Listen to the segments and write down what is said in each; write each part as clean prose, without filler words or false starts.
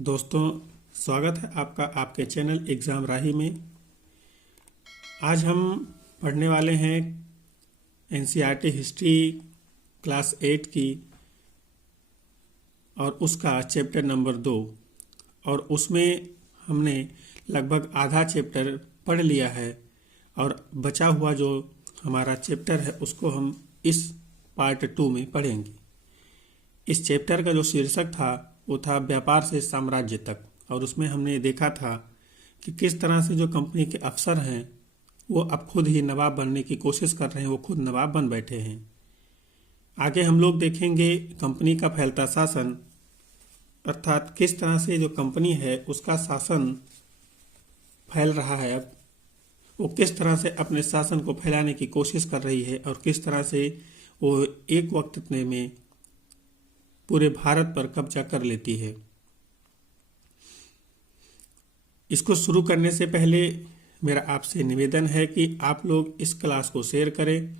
दोस्तों, स्वागत है आपका आपके चैनल एग्ज़ाम राही में। आज हम पढ़ने वाले हैं एनसीईआरटी हिस्ट्री क्लास 8 की और उसका चैप्टर नंबर 2। और उसमें हमने लगभग आधा चैप्टर पढ़ लिया है और बचा हुआ जो हमारा चैप्टर है उसको हम इस पार्ट 2 में पढ़ेंगे। इस चैप्टर का जो शीर्षक था वो था व्यापार से साम्राज्य तक, और उसमें हमने देखा था कि किस तरह से जो कंपनी के अफसर हैं वो अब खुद ही नवाब बनने की कोशिश कर रहे हैं, वो खुद नवाब बन बैठे हैं। आगे हम लोग देखेंगे कंपनी का फैलता शासन, अर्थात किस तरह से जो कंपनी है उसका शासन फैल रहा है, अब वो किस तरह से अपने शासन को फैलाने की कोशिश कर रही है और किस तरह से वो एक वक्त में पूरे भारत पर कब्जा कर लेती है। इसको शुरू करने से पहले मेरा आपसे निवेदन है कि आप लोग इस क्लास को शेयर करें,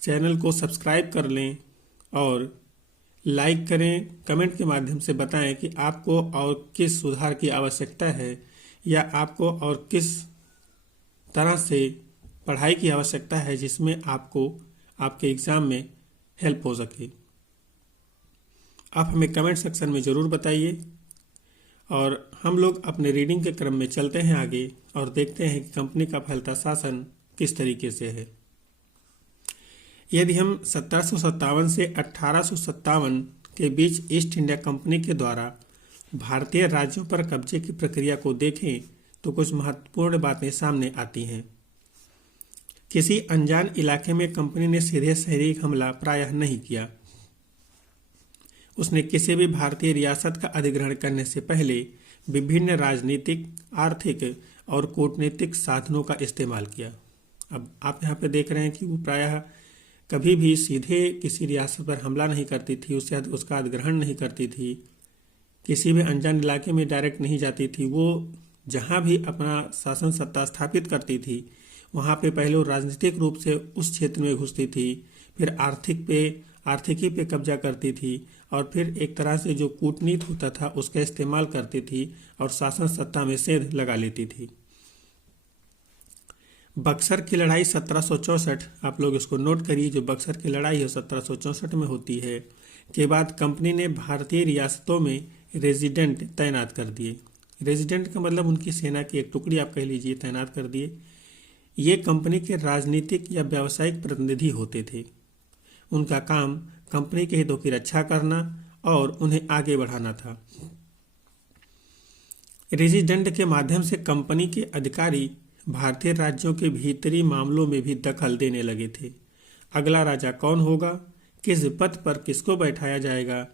चैनल को सब्सक्राइब कर लें और लाइक करें। कमेंट के माध्यम से बताएं कि आपको और किस सुधार की आवश्यकता है या आपको और किस तरह से पढ़ाई की आवश्यकता है जिसमें आपको आपके एग्ज़ाम में हेल्प हो सके। आप हमें कमेंट सेक्शन में ज़रूर बताइए और हम लोग अपने रीडिंग के क्रम में चलते हैं आगे और देखते हैं कि कंपनी का फैलता शासन किस तरीके से है। यदि हम 1757 से 1857 के बीच ईस्ट इंडिया कंपनी के द्वारा भारतीय राज्यों पर कब्जे की प्रक्रिया को देखें तो कुछ महत्वपूर्ण बातें सामने आती हैं। किसी अनजान इलाके में कंपनी ने सीधे शारीरिक हमला प्रायः नहीं किया। उसने किसी भी भारतीय रियासत का अधिग्रहण करने से पहले विभिन्न राजनीतिक, आर्थिक और कूटनीतिक साधनों का इस्तेमाल किया। अब आप यहाँ पे देख रहे हैं कि वो प्रायः कभी भी सीधे किसी रियासत पर हमला नहीं करती थी, उसका अधिग्रहण नहीं करती थी, किसी भी अनजान इलाके में डायरेक्ट नहीं जाती थी। वो जहाँ भी अपना शासन सत्ता स्थापित करती थी वहाँ पे पहले वो राजनीतिक रूप से उस क्षेत्र में घुसती थी, फिर आर्थिकी पे कब्जा करती थी और फिर एक तरह से जो कूटनीति होता था उसका इस्तेमाल करती थी और शासन सत्ता में सेंध लगा लेती थी। बक्सर की लड़ाई 1764, आप लोग इसको नोट करिए, जो बक्सर की लड़ाई है 1764 में होती है, के बाद कंपनी ने भारतीय रियासतों में रेजिडेंट तैनात कर दिए। रेजिडेंट का मतलब उनकी सेना की एक टुकड़ी आप कह लीजिए तैनात कर दिए। ये कंपनी के राजनीतिक या व्यावसायिक प्रतिनिधि होते थे। उनका काम कंपनी के हितों की रक्षा करना और उन्हें आगे बढ़ाना था। रेजिडेंट के माध्यम से कंपनी के अधिकारी भारतीय राज्यों के भीतरी मामलों में भी दखल देने लगे थे। अगला राजा कौन होगा, किस पद पर किसको बैठाया जाएगा,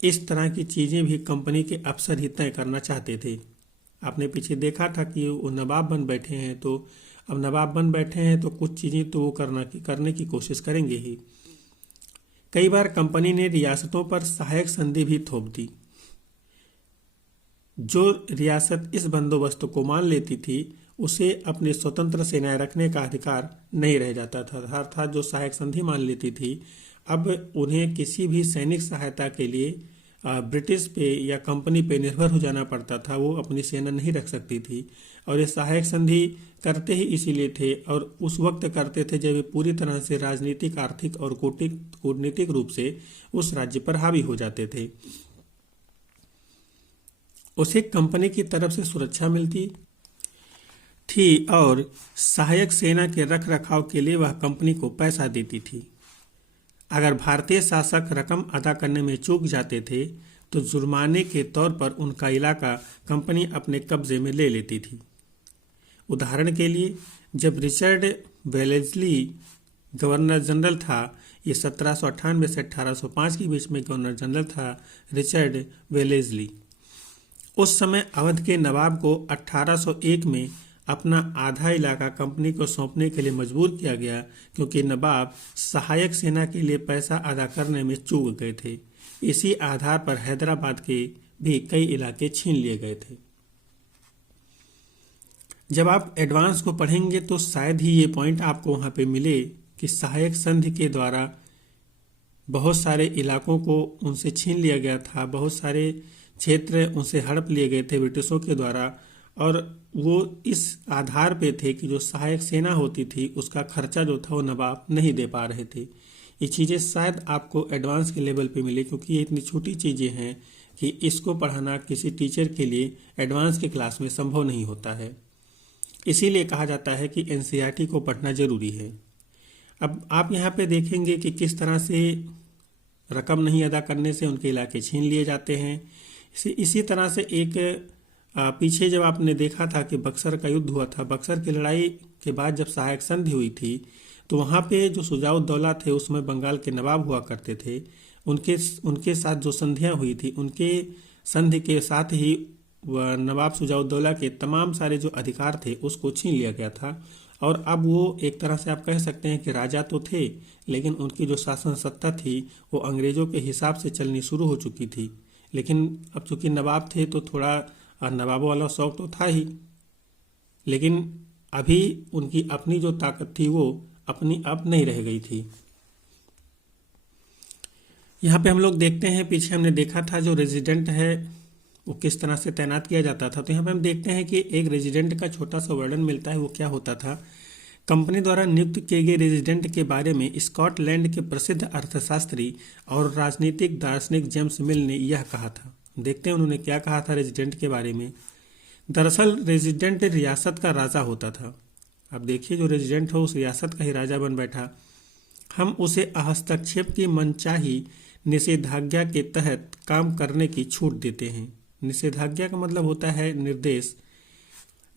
इस तरह की चीज़ें भी कंपनी के अफसर ही तय करना चाहते थे। आपने पीछे देखा था कि वो नवाब बन बैठे हैं, तो अब नवाब बन बैठे हैं तो कुछ चीज़ें तो वो करने की कोशिश करेंगे ही। कई बार कंपनी ने रियासतों पर सहायक संधि भी थोप दी। जो रियासत इस बंदोबस्त को मान लेती थी उसे अपनी स्वतंत्र सेनाएं रखने का अधिकार नहीं रह जाता था। अर्थात जो सहायक संधि मान लेती थी अब उन्हें किसी भी सैनिक सहायता के लिए ब्रिटिश पे या कंपनी पे निर्भर हो जाना पड़ता था। वो अपनी सेना नहीं रख सकती थी और ये सहायक संधि करते ही इसीलिए थे और उस वक्त करते थे जब वे पूरी तरह से राजनीतिक, आर्थिक और कूटनीतिक रूप से उस राज्य पर हावी हो जाते थे। उसे कंपनी की तरफ से सुरक्षा मिलती थी और सहायक सेना के रख रखाव के लिए वह कंपनी को पैसा देती थी। अगर भारतीय शासक रकम अदा करने में चूक जाते थे तो जुर्माने के तौर पर उनका इलाका कंपनी अपने कब्जे में ले लेती थी। उदाहरण के लिए जब रिचर्ड वेलेस्ली गवर्नर जनरल था, ये 1798 से 1805 के बीच में गवर्नर जनरल था रिचर्ड वेलेस्ली, उस समय अवध के नवाब को 1801 में अपना आधा इलाका कंपनी को सौंपने के लिए मजबूर किया गया क्योंकि नवाब सहायक सेना के लिए पैसा अदा करने में चूक गए थे। इसी आधार पर हैदराबाद के भी कई इलाके छीन लिए गए थे। जब आप एडवांस को पढ़ेंगे तो शायद ही ये पॉइंट आपको वहाँ पे मिले कि सहायक संधि के द्वारा बहुत सारे इलाकों को उनसे छीन लिया गया था, बहुत सारे क्षेत्र उनसे हड़प लिए गए थे ब्रिटिशों के द्वारा, और वो इस आधार पे थे कि जो सहायक सेना होती थी उसका खर्चा जो था वो नवाब नहीं दे पा रहे थे। ये चीज़ें शायद आपको एडवांस के लेवल पे मिले, क्योंकि ये इतनी छोटी चीज़ें हैं कि इसको पढ़ाना किसी टीचर के लिए एडवांस के क्लास में संभव नहीं होता है। इसीलिए कहा जाता है कि एनसीईआरटी को पढ़ना जरूरी है। अब आप यहाँ पे देखेंगे कि किस तरह से रकम नहीं अदा करने से उनके इलाके छीन लिए जाते हैं। इसी तरह से एक पीछे जब आपने देखा था कि बक्सर का युद्ध हुआ था, बक्सर की लड़ाई के बाद जब सहायक संधि हुई थी, तो वहाँ पे जो शुजाउद्दौला थे उसमें बंगाल के नवाब हुआ करते थे, उनके साथ जो संधियाँ हुई थी, उनके संधि के साथ ही नवाब शुजाउद्दौला के तमाम सारे जो अधिकार थे उसको छीन लिया गया था। और अब वो एक तरह से आप कह सकते हैं कि राजा तो थे, लेकिन उनकी जो शासन सत्ता थी वो अंग्रेजों के हिसाब से चलनी शुरू हो चुकी थी। लेकिन अब चूंकि नवाब थे तो थोड़ा नवाबों वाला शौक तो था ही, लेकिन अभी उनकी अपनी जो ताकत थी वो अपनी अब नहीं रह गई थी। यहाँ पे हम लोग देखते हैं, पीछे हमने देखा था जो रेजिडेंट है वो किस तरह से तैनात किया जाता था। तो यहाँ पे हम देखते हैं कि एक रेजिडेंट का छोटा सा वर्णन मिलता है। वो क्या होता था, कंपनी द्वारा नियुक्त किए गए रेजिडेंट के बारे में स्कॉटलैंड के प्रसिद्ध अर्थशास्त्री और राजनीतिक दार्शनिक जेम्स मिल ने यह कहा था। देखते हैं उन्होंने क्या कहा था रेजिडेंट के बारे में। दरअसल रेजिडेंट रियासत का राजा होता था। अब देखिए, जो रेजिडेंट हो उस रियासत का ही राजा बन बैठा। हम उसे हस्तक्षेप की मनचाही निषेधाज्ञा के तहत काम करने की छूट देते हैं। निषेधाज्ञा का मतलब होता है निर्देश।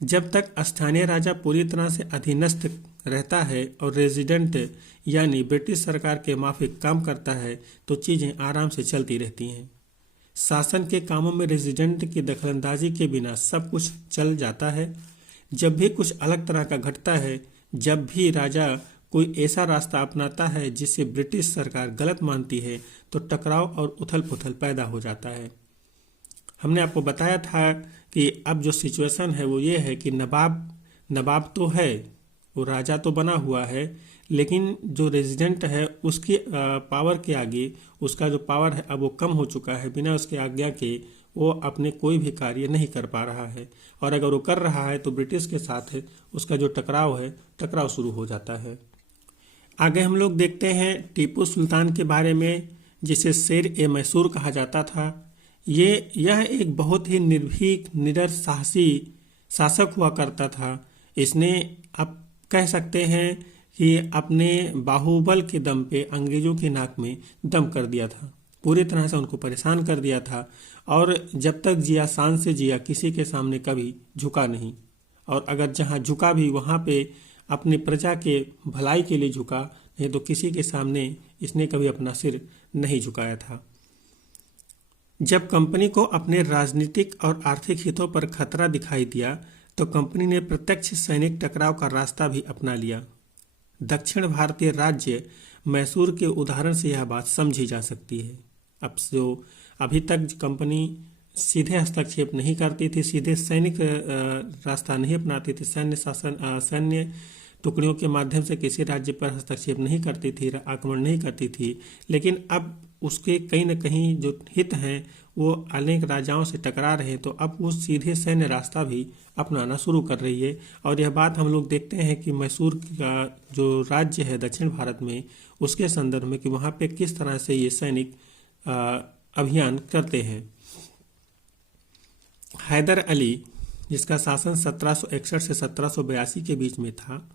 जब तक स्थानीय राजा पूरी तरह से अधीनस्थ रहता है और रेजिडेंट यानी ब्रिटिश सरकार के माफिक काम करता है तो चीज़ें आराम से चलती रहती हैं। शासन के कामों में रेजिडेंट की दखलंदाजी के बिना सब कुछ चल जाता है। जब भी कुछ अलग तरह का घटता है, जब भी राजा कोई ऐसा रास्ता अपनाता है जिसे ब्रिटिश सरकार गलत मानती है, तो टकराव और उथल पुथल पैदा हो जाता है। हमने आपको बताया था कि अब जो सिचुएशन है वो ये है कि नवाब तो है, वो राजा तो बना हुआ है, लेकिन जो रेजिडेंट है उसकी पावर के आगे उसका जो पावर है अब वो कम हो चुका है। बिना उसके आज्ञा के वो अपने कोई भी कार्य नहीं कर पा रहा है, और अगर वो कर रहा है तो ब्रिटिश के साथ उसका जो टकराव शुरू हो जाता है। आगे हम लोग देखते हैं टीपू सुल्तान के बारे में, जिसे शेर-ए-मैसूर कहा जाता था। यह एक बहुत ही निर्भीक, निडर, साहसी शासक हुआ करता था। इसने आप कह सकते हैं कि अपने बाहुबल के दम पे अंग्रेजों की नाक में दम कर दिया था, पूरी तरह से उनको परेशान कर दिया था। और जब तक जिया शान से जिया, किसी के सामने कभी झुका नहीं, और अगर जहाँ झुका भी वहाँ पे अपनी प्रजा के भलाई के लिए झुका, नहीं तो किसी के सामने इसने कभी अपना सिर नहीं झुकाया था। जब कंपनी को अपने राजनीतिक और आर्थिक हितों पर खतरा दिखाई दिया तो कंपनी ने प्रत्यक्ष सैनिक टकराव का रास्ता भी अपना लिया। दक्षिण भारतीय राज्य मैसूर के उदाहरण से यह बात समझी जा सकती है। अब जो अभी तक कंपनी सीधे हस्तक्षेप नहीं करती थी, सीधे सैनिक रास्ता नहीं अपनाती थी, सैन्य टुकड़ियों के माध्यम से किसी राज्य पर हस्तक्षेप नहीं करती थी, आक्रमण नहीं करती थी, लेकिन अब उसके कहीं न कहीं जो हित हैं वो अनेक राजाओं से टकरा रहे हैं, तो अब वो सीधे सैन्य रास्ता भी अपनाना शुरू कर रही है। और यह बात हम लोग देखते हैं कि मैसूर का जो राज्य है दक्षिण भारत में, उसके संदर्भ में कि वहाँ पे किस तरह से ये सैनिक अभियान करते हैं। हैदर अली, जिसका शासन 1761 से 1782 के बीच में था,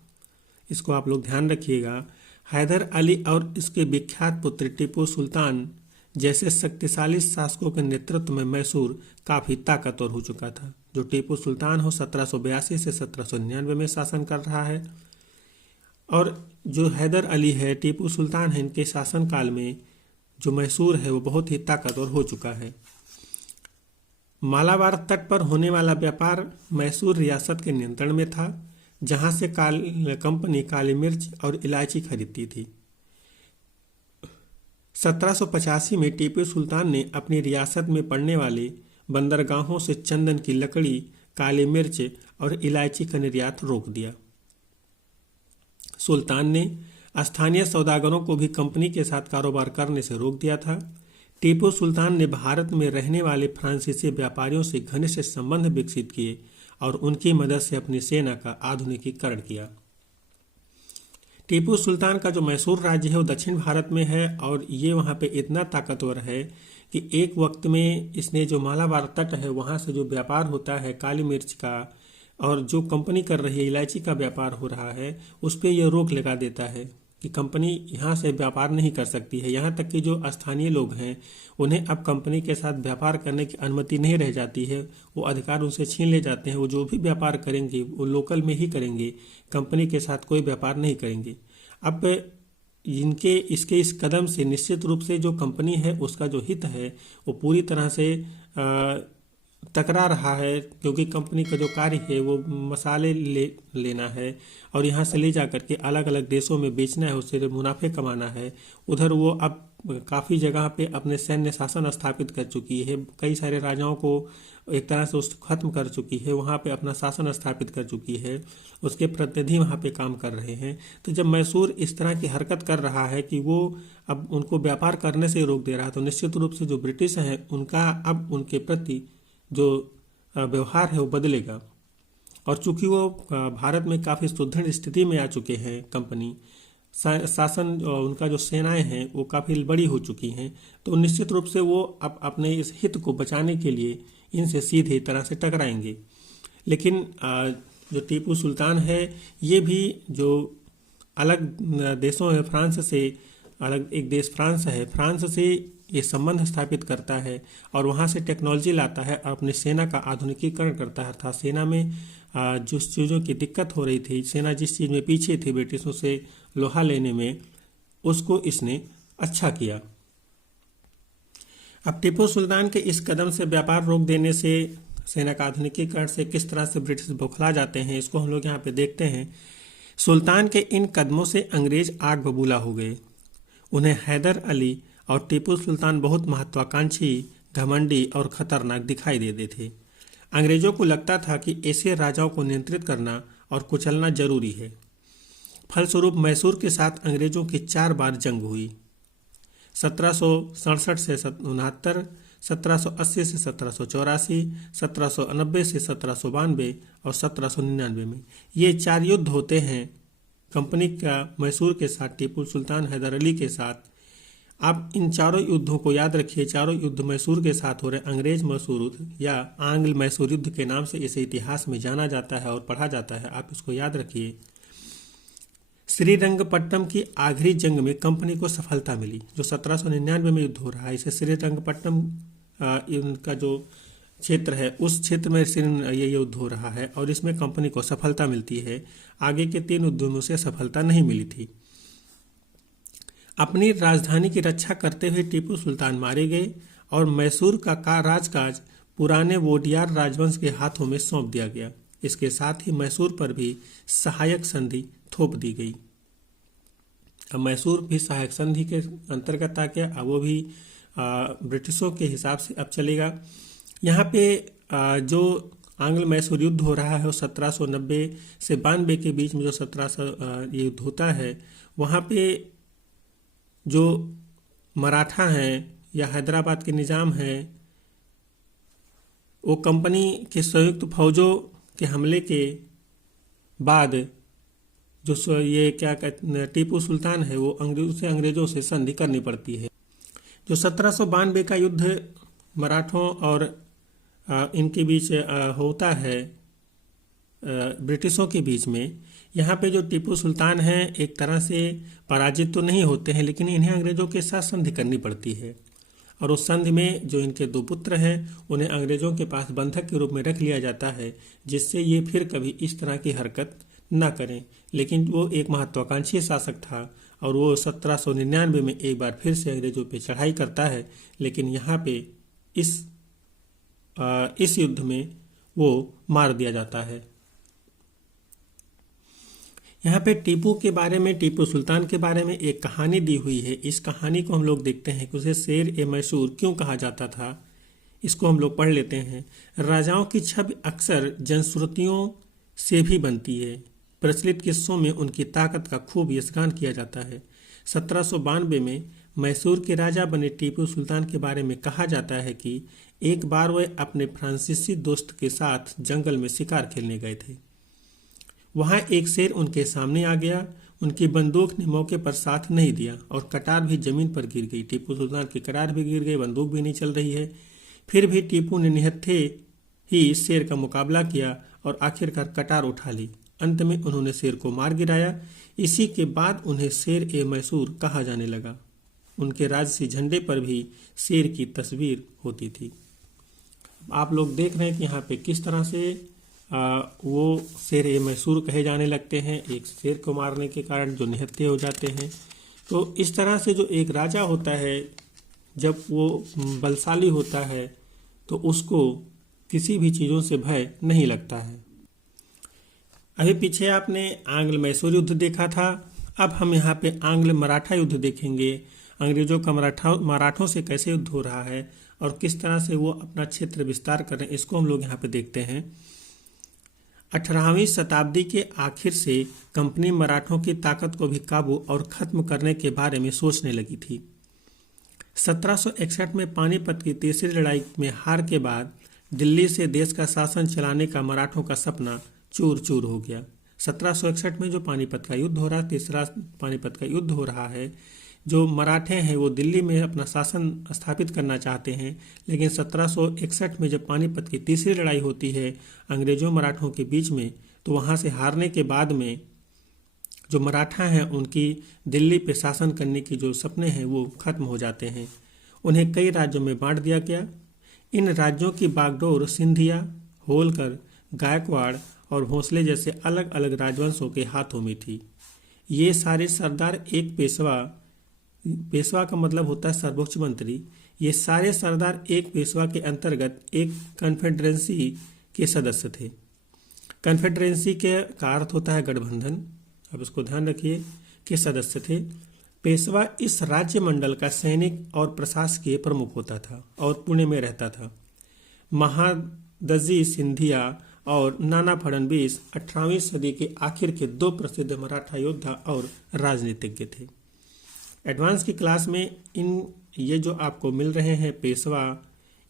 इसको आप लोग ध्यान रखिएगा। हैदर अली और इसके विख्यात पुत्र टीपू सुल्तान जैसे शक्तिशाली शासकों के नेतृत्व में मैसूर काफ़ी ताकतवर हो चुका था। जो टीपू सुल्तान हो 1782 से 1799 में शासन कर रहा है, और जो हैदर अली है, टीपू सुल्तान है, इनके शासनकाल में जो मैसूर है वो बहुत ही ताकतवर हो चुका है। मालाबार तट पर होने वाला व्यापार मैसूर रियासत के नियंत्रण में था, जहां से कंपनी काली मिर्च और इलायची खरीदती थी। 1785 में टीपू सुल्तान ने अपनी रियासत में पड़ने वाले बंदरगाहों से चंदन की लकड़ी, काली मिर्च और इलायची का निर्यात रोक दिया। सुल्तान ने स्थानीय सौदागरों को भी कंपनी के साथ कारोबार करने से रोक दिया था। टीपू सुल्तान ने भारत में रहने वाले फ्रांसीसी व्यापारियों से घनिष्ठ संबंध विकसित किए और उनकी मदद से अपनी सेना का आधुनिकीकरण किया। टीपू सुल्तान का जो मैसूर राज्य है वो दक्षिण भारत में है और ये वहाँ पे इतना ताकतवर है कि एक वक्त में इसने जो मालाबार तट है वहाँ से जो व्यापार होता है काली मिर्च का और जो कंपनी कर रही है इलायची का व्यापार हो रहा है उस पर यह रोक लगा देता है कि कंपनी यहाँ से व्यापार नहीं कर सकती है। यहाँ तक कि जो स्थानीय लोग हैं उन्हें अब कंपनी के साथ व्यापार करने की अनुमति नहीं रह जाती है, वो अधिकार उनसे छीन ले जाते हैं। वो जो भी व्यापार करेंगे वो लोकल में ही करेंगे, कंपनी के साथ कोई व्यापार नहीं करेंगे। अब इनके इसके इस कदम से निश्चित रूप से जो कंपनी है उसका जो हित है वो पूरी तरह से टकरा रहा है, क्योंकि कंपनी का जो कार्य है वो मसाले लेना है और यहाँ से ले जा करके अलग अलग देशों में बेचना है, उससे मुनाफे कमाना है। उधर वो अब काफ़ी जगह पे अपने सैन्य शासन स्थापित कर चुकी है, कई सारे राजाओं को एक तरह से उसको खत्म कर चुकी है, वहाँ पे अपना शासन स्थापित कर चुकी है, उसके प्रतिनिधि वहाँ पे काम कर रहे हैं। तो जब मैसूर इस तरह की हरकत कर रहा है कि वो अब उनको व्यापार करने से रोक दे रहा है, तो निश्चित रूप से जो ब्रिटिश हैं उनका अब उनके प्रति जो व्यवहार है वो बदलेगा। और चूंकि वो भारत में काफ़ी सुदृढ़ स्थिति में आ चुके हैं, कंपनी शासन उनका जो सेनाएं हैं वो काफ़ी बड़ी हो चुकी हैं, तो निश्चित रूप से वो अब अपने इस हित को बचाने के लिए इनसे सीधे तरह से टकराएंगे। लेकिन जो टीपू सुल्तान है ये भी जो अलग देशों है, फ्रांस से अलग एक देश फ्रांस है, फ्रांस से ये संबंध स्थापित करता है और वहाँ से टेक्नोलॉजी लाता है और अपनी सेना का आधुनिकीकरण करता है। अर्थात सेना में जिस चीज़ों की दिक्कत हो रही थी, सेना जिस चीज़ में पीछे थी ब्रिटिशों से लोहा लेने में, उसको इसने अच्छा किया। अब टीपू सुल्तान के इस कदम से व्यापार रोक देने से, सेना का आधुनिकीकरण से किस तरह से ब्रिटिश बौखला जाते हैं इसको हम लोग यहाँ पे देखते हैं। सुल्तान के इन कदमों से अंग्रेज आग बबूला हो गए। उन्हें हैदर अली और टीपू सुल्तान बहुत महत्वाकांक्षी, घमंडी और खतरनाक दिखाई देते थे। अंग्रेजों को लगता था कि ऐसे राजाओं को नियंत्रित करना और कुचलना जरूरी है। फलस्वरूप मैसूर के साथ अंग्रेजों की 4 बार जंग हुई, 1767 से 1769, 1780 से 1784, 1790 से 1792 और 1799 में। ये 4 युद्ध होते हैं कंपनी का मैसूर के साथ, टीपू सुल्तान हैदर अली के साथ। आप इन चारों युद्धों को याद रखिए, चारों युद्ध मैसूर के साथ हो रहे। अंग्रेज मैसूर युद्ध या आंग्ल मैसूर युद्ध के नाम से इसे इतिहास में जाना जाता है और पढ़ा जाता है, आप इसको याद रखिए। श्रीरंगपट्टनम की आखिरी जंग में कंपनी को सफलता मिली, जो 1799 में युद्ध हो रहा है। इसे श्रीरंगपट्टनम इनका जो क्षेत्र है उस क्षेत्र में ये युद्ध हो रहा है और इसमें कंपनी को सफलता मिलती है। आगे के 3 युद्धों में उसे सफलता नहीं मिली थी। अपनी राजधानी की रक्षा करते हुए टीपू सुल्तान मारे गए और मैसूर का राजकाज पुराने वोडियार राजवंश के हाथों में सौंप दिया गया। इसके साथ ही मैसूर पर भी सहायक संधि थोप दी गई। अब मैसूर भी सहायक संधि के अंतर्गत आ गया, अब वो भी ब्रिटिशों के हिसाब से अब चलेगा। यहाँ पे जो आंग्ल मैसूर युद्ध हो रहा है वो 1790 से 92 के बीच में जो 1700 ये युद्ध होता है, वहाँ पे जो मराठा हैं या हैदराबाद के निज़ाम हैं, वो कंपनी के संयुक्त फौजों के हमले के बाद जो ये क्या कहते टीपू सुल्तान है वो अंग्रेजों से संधि करनी पड़ती है। जो 1792 का युद्ध मराठों और इनके बीच होता है, ब्रिटिशों के बीच में, यहाँ पे जो टीपू सुल्तान हैं एक तरह से पराजित तो नहीं होते हैं, लेकिन इन्हें अंग्रेजों के साथ संधि करनी पड़ती है और उस संधि में जो इनके 2 पुत्र हैं उन्हें अंग्रेजों के पास बंधक के रूप में रख लिया जाता है, जिससे ये फिर कभी इस तरह की हरकत न करें। लेकिन वो एक महत्वाकांक्षी शासक था और वो 1799 में एक बार फिर से अंग्रेजों पे चढ़ाई करता है, लेकिन यहाँ पे इस युद्ध में वो मार दिया जाता है। यहाँ पे टीपू के बारे में, टीपू सुल्तान के बारे में एक कहानी दी हुई है। इस कहानी को हम लोग देखते हैं कि उसे शेर ए मैसूर क्यों कहा जाता था, इसको हम लोग पढ़ लेते हैं। राजाओं की छवि अक्सर जनश्रुतियों से भी बनती है। प्रचलित किस्सों में उनकी ताकत का खूब यशगान किया जाता है। 1792 में मैसूर के राजा बने टीपू सुल्तान के बारे में कहा जाता है कि एक बार वह अपने फ्रांसीसी दोस्त के साथ जंगल में शिकार खेलने गए थे। वहां एक शेर उनके सामने आ गया। उनकी बंदूक ने मौके पर साथ नहीं दिया और कटार भी जमीन पर गिर गई। टीपू सुल्तान की कटार भी गिर गई, बंदूक भी नहीं चल रही है। फिर भी टीपू ने निहत्थे ही शेर का मुकाबला किया और आखिरकार कटार उठा ली। अंत में उन्होंने शेर को मार गिराया। इसी के बाद उन्हें शेर ए मैसूर कहा जाने लगा। उनके राजसी झंडे पर भी शेर की तस्वीर होती थी। आप लोग देख रहे हैं कि यहाँ पे किस तरह से वो शेर ए मैसूर कहे जाने लगते हैं, एक शेर को मारने के कारण जो निहत्थे हो जाते हैं। तो इस तरह से जो एक राजा होता है, जब वो बलशाली होता है तो उसको किसी भी चीज़ों से भय नहीं लगता है। अभी पीछे आपने आंग्ल मैसूर युद्ध देखा था। अब हम यहाँ पे आंग्ल मराठा युद्ध देखेंगे। अंग्रेजों का मराठों से कैसे युद्ध हो रहा है और किस तरह से वो अपना क्षेत्र विस्तार कर रहे हैं, इसको हम लोग यहाँ पे देखते हैं। 18वीं शताब्दी के आखिर से कंपनी मराठों की ताकत को भी काबू और खत्म करने के बारे में सोचने लगी थी। 1761 में पानीपत की तीसरी लड़ाई में हार के बाद दिल्ली से देश का शासन चलाने का मराठों का सपना चूर चूर हो गया। 1761 में जो पानीपत का युद्ध हो रहा है, तीसरा पानीपत का युद्ध हो रहा है, जो मराठे हैं वो दिल्ली में अपना शासन स्थापित करना चाहते हैं। लेकिन 1761 में जब पानीपत की तीसरी लड़ाई होती है अंग्रेजों मराठों के बीच में, तो वहाँ से हारने के बाद में जो मराठा हैं उनकी दिल्ली पे शासन करने की जो सपने हैं वो खत्म हो जाते हैं। उन्हें कई राज्यों में बांट दिया गया। इन राज्यों की बागडोर सिंधिया, होलकर, गायकवाड़ और भोसले जैसे अलग अलग राजवंशों के हाथों में थी। ये सारे सरदार एक पेशवा का मतलब होता है सर्वोच्च मंत्री। ये सारे सरदार एक पेशवा के अंतर्गत एक कन्फेडरेंसी के सदस्य थे। कन्फेडरेंसी के का अर्थ होता है गठबंधन, अब इसको ध्यान रखिए, के सदस्य थे। पेशवा इस राज्य मंडल का सैनिक और प्रशासकीय प्रमुख होता था और पुणे में रहता था। महादजी सिंधिया और नाना फडणवीस 18वीं सदी के आखिर के दो प्रसिद्ध मराठा योद्धा और राजनीतिज्ञ थे। एडवांस की क्लास में ये जो आपको मिल रहे हैं पेशवा,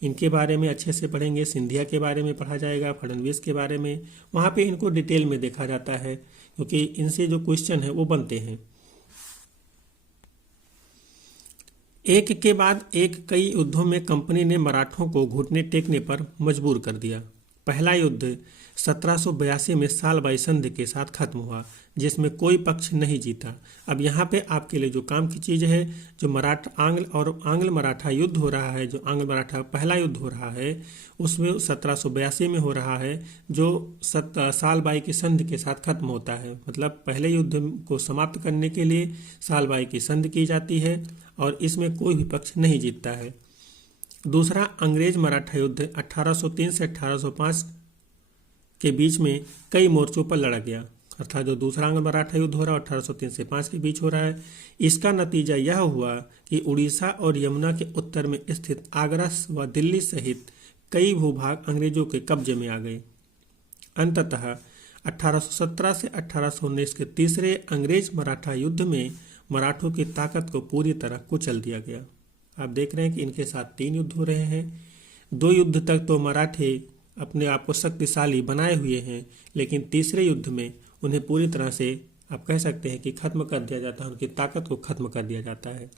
इनके बारे में अच्छे से पढ़ेंगे। सिंधिया के बारे में पढ़ा जाएगा, फडणवीस के बारे में, वहाँ पे इनको डिटेल में देखा जाता है क्योंकि इनसे जो क्वेश्चन है वो बनते हैं। एक के बाद एक कई युद्धों में कंपनी ने मराठों को घुटने टेकने पर मजबूर कर दिया। पहला युद्ध 1782 में सालबाई संधि के साथ खत्म हुआ, जिसमें कोई पक्ष नहीं जीता। अब यहाँ पे आपके लिए जो काम की चीज़ है, जो आंग्ल मराठा युद्ध हो रहा है, जो आंग्ल मराठा पहला युद्ध हो रहा है, उसमें 1782 में हो रहा है, जो सालबाई की संधि के साथ खत्म होता है। मतलब पहले युद्ध को समाप्त करने के लिए सालबाई की संधि की जाती है और इसमें कोई भी पक्ष नहीं जीतता है। दूसरा अंग्रेज मराठा युद्ध 1803 से 1805 के बीच में कई मोर्चों पर लड़ा गया। अर्थात जो दूसरा आंग्ल मराठा युद्ध हो रहा है 1803 से 5 के बीच हो रहा है। इसका नतीजा यह हुआ कि उड़ीसा और यमुना के उत्तर में स्थित आगरा व दिल्ली सहित कई भूभाग अंग्रेजों के कब्जे में आ गए। अंततः 1817 से 1819 के तीसरे अंग्रेज मराठा युद्ध में मराठों की ताकत को पूरी तरह कुचल दिया गया। आप देख रहे हैं कि इनके साथ 3 युद्ध हो रहे हैं। 2 युद्ध तक तो मराठे अपने आप को शक्तिशाली बनाए हुए हैं, लेकिन तीसरे युद्ध में उन्हें पूरी तरह से आप कह सकते हैं कि खत्म कर दिया जाता है, उनकी ताकत को खत्म कर दिया जाता है।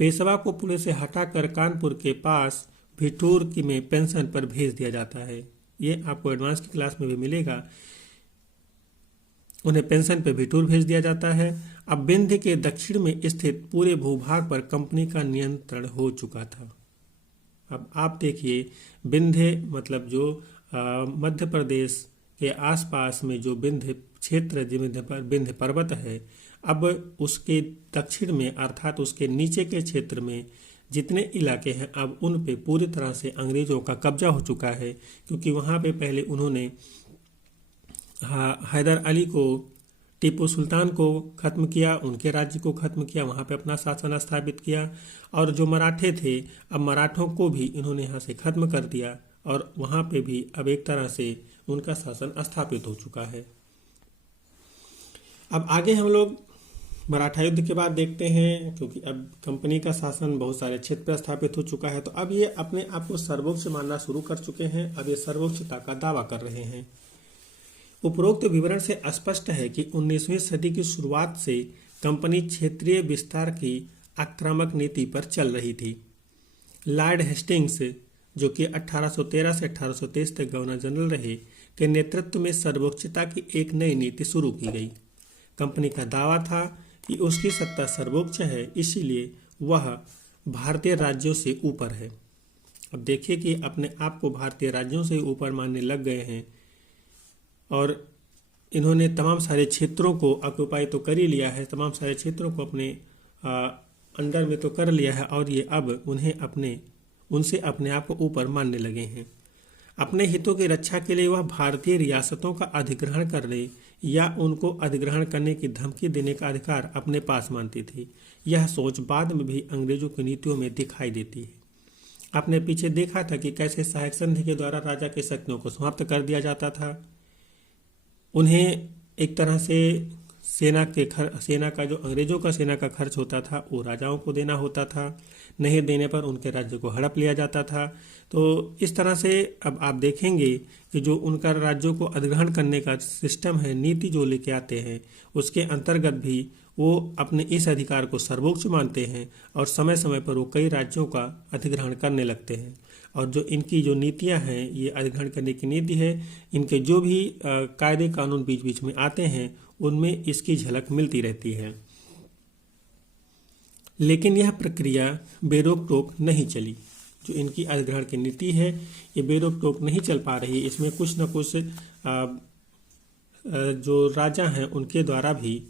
पेशवा को पुणे से हटाकर कानपुर के पास भिठूर की में पेंशन पर भेज दिया जाता है। ये आपको एडवांस की क्लास में भी मिलेगा। उन्हें पेंशन पर भिठूर भेज दिया जाता है। अब विंध्य के दक्षिण में स्थित पूरे भूभाग पर कंपनी का नियंत्रण हो चुका था। अब आप देखिए, विंध्य मतलब जो मध्य प्रदेश के आसपास में जो विंध्य क्षेत्र, विंध्य पर्वत है, अब उसके दक्षिण में अर्थात उसके नीचे के क्षेत्र में जितने इलाके हैं अब उन पे पूरी तरह से अंग्रेजों का कब्जा हो चुका है। क्योंकि वहाँ पे पहले उन्होंने हैदर अली को, टीपू सुल्तान को खत्म किया, उनके राज्य को खत्म किया, वहाँ पे अपना शासन स्थापित किया। और जो मराठे थे, अब मराठों को भी इन्होंने यहाँ से खत्म कर दिया और वहाँ पे भी अब एक तरह से उनका शासन स्थापित हो चुका है। अब आगे हम लोग मराठा युद्ध के बाद देखते हैं, क्योंकि अब कंपनी का शासन बहुत सारे क्षेत्र पर स्थापित हो चुका है, तो अब ये अपने आप को सर्वोच्च मानना शुरू कर चुके हैं। अब ये सर्वोच्चता का दावा कर रहे हैं। उपरोक्त विवरण से स्पष्ट है कि 19वीं सदी की शुरुआत से कंपनी क्षेत्रीय विस्तार की आक्रामक नीति पर चल रही थी। लॉर्ड हेस्टिंग्स, जो कि 1813 से 1823 तक गवर्नर जनरल रहे, के नेतृत्व में सर्वोच्चता की एक नई नीति शुरू की गई। कंपनी का दावा था कि उसकी सत्ता सर्वोच्च है, इसीलिए वह भारतीय राज्यों से ऊपर है। अब देखिए कि अपने आप को भारतीय राज्यों से ऊपर मानने लग गए हैं और इन्होंने तमाम सारे क्षेत्रों को ऑक्युपाई तो कर ही लिया है, तमाम सारे क्षेत्रों को अपने अंडर में तो कर लिया है और ये अब उनसे अपने आप को ऊपर मानने लगे हैं। अपने हितों की रक्षा के लिए वह भारतीय रियासतों का अधिग्रहण करने या उनको अधिग्रहण करने की धमकी देने का अधिकार अपने पास मानती थी। यह सोच बाद में भी अंग्रेजों की नीतियों में दिखाई देती है। आपने पीछे देखा था कि कैसे सहायक संधि के द्वारा राजा की शक्तियों को समाप्त कर दिया जाता था। उन्हें एक तरह से सेना का जो अंग्रेजों का सेना का खर्च होता था वो राजाओं को देना होता था, नहीं देने पर उनके राज्य को हड़प लिया जाता था। तो इस तरह से अब आप देखेंगे कि जो उनका राज्यों को अधिग्रहण करने का सिस्टम है, नीति जो लेके आते हैं, उसके अंतर्गत भी वो अपने इस अधिकार को सर्वोच्च मानते हैं और समय समय पर वो कई राज्यों का अधिग्रहण करने लगते हैं। और जो इनकी जो नीतियां हैं, ये अधिग्रहण करने की नीति है, इनके जो भी कायदे कानून बीच बीच में आते हैं उनमें इसकी झलक मिलती रहती है। लेकिन यह प्रक्रिया बेरोक टोक नहीं चली। जो इनकी अधिग्रहण की नीति है ये बेरोक टोक नहीं चल पा रही। इसमें कुछ न कुछ जो राजा हैं उनके द्वारा भी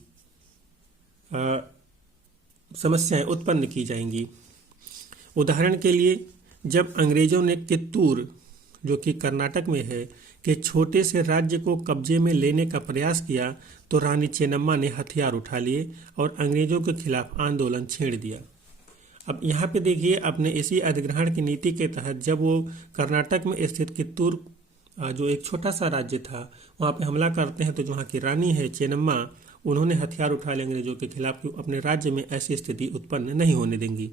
समस्याएं उत्पन्न की जाएंगी। उदाहरण के लिए, जब अंग्रेजों ने कित्तूर, जो कि कर्नाटक में है, के छोटे से राज्य को कब्जे में लेने का प्रयास किया तो रानी चेन्नम्मा ने हथियार उठा लिए और अंग्रेजों के खिलाफ आंदोलन छेड़ दिया। अब यहाँ पे देखिए, अपने इसी अधिग्रहण की नीति के तहत जब वो कर्नाटक में स्थित कित्तूर, जो एक छोटा सा राज्य था, वहाँ पे हमला करते हैं, तो जो वहाँ की रानी है चेन्नम्मा, उन्होंने हथियार उठा लिए अंग्रेजों के खिलाफ कि अपने राज्य में ऐसी स्थिति उत्पन्न नहीं होने देंगी।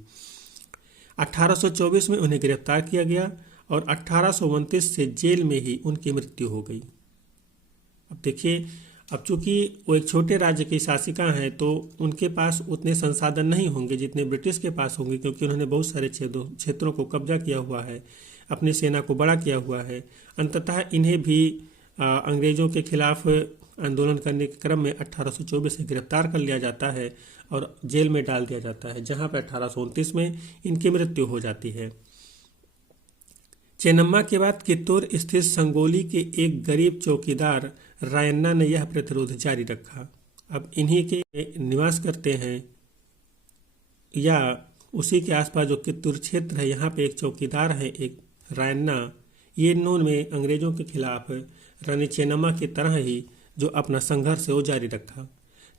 1824 में उन्हें गिरफ्तार किया गया और 1829 से जेल में ही उनकी मृत्यु हो गई। अब देखिए, अब चूंकि वो एक छोटे राज्य की शासिका हैं तो उनके पास उतने संसाधन नहीं होंगे जितने ब्रिटिश के पास होंगे, क्योंकि उन्होंने बहुत सारे क्षेत्रों को कब्जा किया हुआ है, अपनी सेना को बड़ा किया हुआ है। अंततः इन्हें भी अंग्रेजों के खिलाफ आंदोलन करने के क्रम में 1824 से गिरफ्तार कर लिया जाता है और जेल में डाल दिया जाता है, जहां पर 1829 में इनकी मृत्यु हो जाती है। चेन्नम्मा के बाद कित्तूर स्थित संगोली के एक गरीब चौकीदार रायन्ना ने यह प्रतिरोध जारी रखा। अब इन्हीं के निवास करते हैं या उसी के आसपास जो कित्तूर क्षेत्र है, यहाँ पे एक चौकीदार है, एक रायन्ना। ये इन्होंने अंग्रेजों के खिलाफ रानी चेन्नम्मा की तरह ही जो अपना संघर्ष है वो जारी रखा।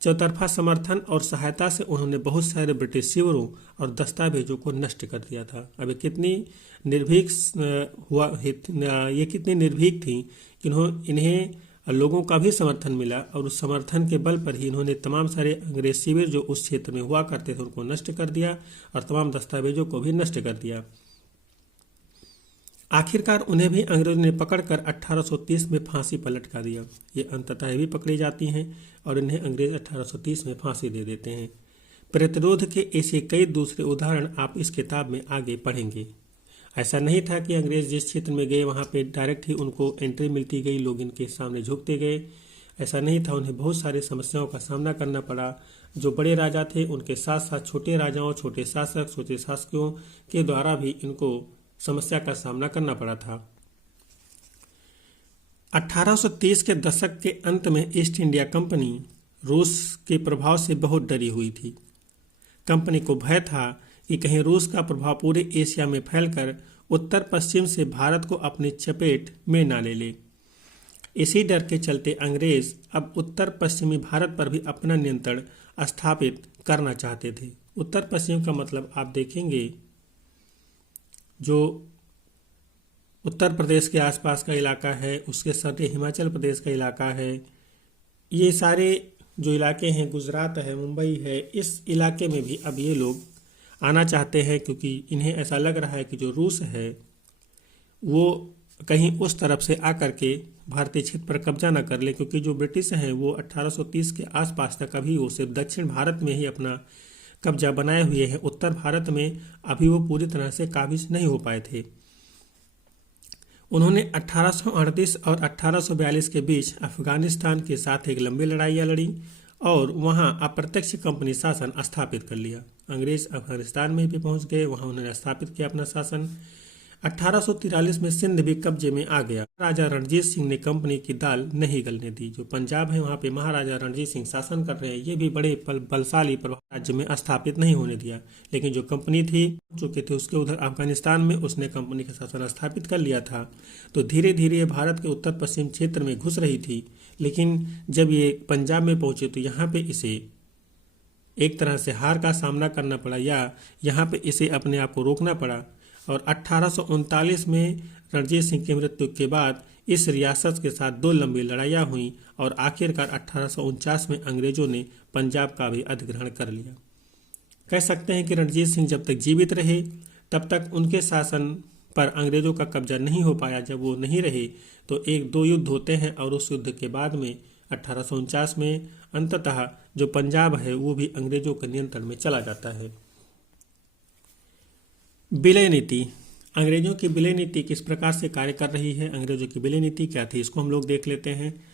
चौतरफा समर्थन और सहायता से उन्होंने बहुत सारे ब्रिटिश शिविरों और दस्तावेजों को नष्ट कर दिया था। अब कितनी निर्भीक ये कितनी निर्भीक थी कि इन्हें लोगों का भी समर्थन मिला और उस समर्थन के बल पर ही इन्होंने तमाम सारे अंग्रेज शिविर जो उस क्षेत्र में हुआ करते थे उनको नष्ट कर दिया और तमाम दस्तावेजों को भी नष्ट कर दिया। आखिरकार उन्हें भी अंग्रेजों ने पकड़कर 1830 में फांसी पर लटका दिया। ये अंततः भी पकड़ी जाती हैं और इन्हें अंग्रेज 1830 में फांसी दे देते हैं। प्रतिरोध के ऐसे कई दूसरे उदाहरण आप इस किताब में आगे पढ़ेंगे। ऐसा नहीं था कि अंग्रेज जिस क्षेत्र में गए वहाँ पे डायरेक्ट ही उनको एंट्री मिलती गई, लोग इनके सामने झुकते गए। ऐसा नहीं था, उन्हें बहुत सारी समस्याओं का सामना करना पड़ा। जो बड़े राजा थे उनके साथ साथ छोटे राजाओं, छोटे शासक, छोटे शासकों के द्वारा भी इनको समस्या का सामना करना पड़ा था। 1830 के दशक के अंत में ईस्ट इंडिया कंपनी रूस के प्रभाव से बहुत डरी हुई थी। कंपनी को भय था कि कहीं रूस का प्रभाव पूरे एशिया में फैलकर उत्तर पश्चिम से भारत को अपनी चपेट में ना ले ले। इसी डर के चलते अंग्रेज अब उत्तर पश्चिमी भारत पर भी अपना नियंत्रण स्थापित करना चाहते थे। उत्तर पश्चिम का मतलब आप देखेंगे जो उत्तर प्रदेश के आसपास का इलाका है, उसके सटे हिमाचल प्रदेश का इलाका है, ये सारे जो इलाके हैं, गुजरात है, मुंबई है, इस इलाके में भी अब ये लोग आना चाहते हैं, क्योंकि इन्हें ऐसा लग रहा है कि जो रूस है वो कहीं उस तरफ से आकर के भारतीय क्षेत्र पर कब्जा ना कर ले, क्योंकि जो ब्रिटिश हैं वो 1830 के आसपास तक अभी वो सिर्फ दक्षिण भारत में ही अपना कब्जा बनाए हुए हैं। उत्तर भारत में अभी वो पूरी तरह से काबिज नहीं हो पाए थे। उन्होंने 1838 और 1842 के बीच अफगानिस्तान के साथ एक लंबी लड़ाइयाँ लड़ी और वहाँ अप्रत्यक्ष कंपनी शासन स्थापित कर लिया। अंग्रेज अफगानिस्तान में भी पहुँच गए, वहाँ उन्होंने स्थापित किया अपना शासन। 1843 में सिंध भी कब्जे में आ गया। राजा रणजीत सिंह ने कंपनी की दाल नहीं गलने दी। जो पंजाब है वहाँ पे महाराजा रणजीत सिंह शासन कर रहे हैं, ये भी बड़े बलशाली प्रभाव राज्य में स्थापित नहीं होने दिया। लेकिन जो कंपनी थी चुके थे उसके उधर अफगानिस्तान में उसने कंपनी का शासन स्थापित कर लिया था। तो धीरे धीरे भारत के उत्तर पश्चिम क्षेत्र में घुस रही थी, लेकिन जब ये पंजाब में पहुंचे तो यहाँ पे इसे एक तरह से हार का सामना करना पड़ा, या यहाँ पे इसे अपने आप को रोकना पड़ा। और 1839 में रणजीत सिंह की मृत्यु के बाद इस रियासत के साथ दो लंबी लड़ाइयाँ हुई और आखिरकार 1849 में अंग्रेजों ने पंजाब का भी अधिग्रहण कर लिया। कह सकते हैं कि रणजीत सिंह जब तक जीवित रहे तब तक उनके शासन पर अंग्रेजों का कब्जा नहीं हो पाया। जब वो नहीं रहे तो एक दो युद्ध होते हैं और उस युद्ध के बाद में 1849 में अंततः जो पंजाब है वो भी अंग्रेजों के नियंत्रण में चला जाता है। विलय नीति। अंग्रेजों की विलय नीति किस प्रकार से कार्य कर रही है, अंग्रेजों की विलय नीति क्या थी, इसको हम लोग देख लेते हैं।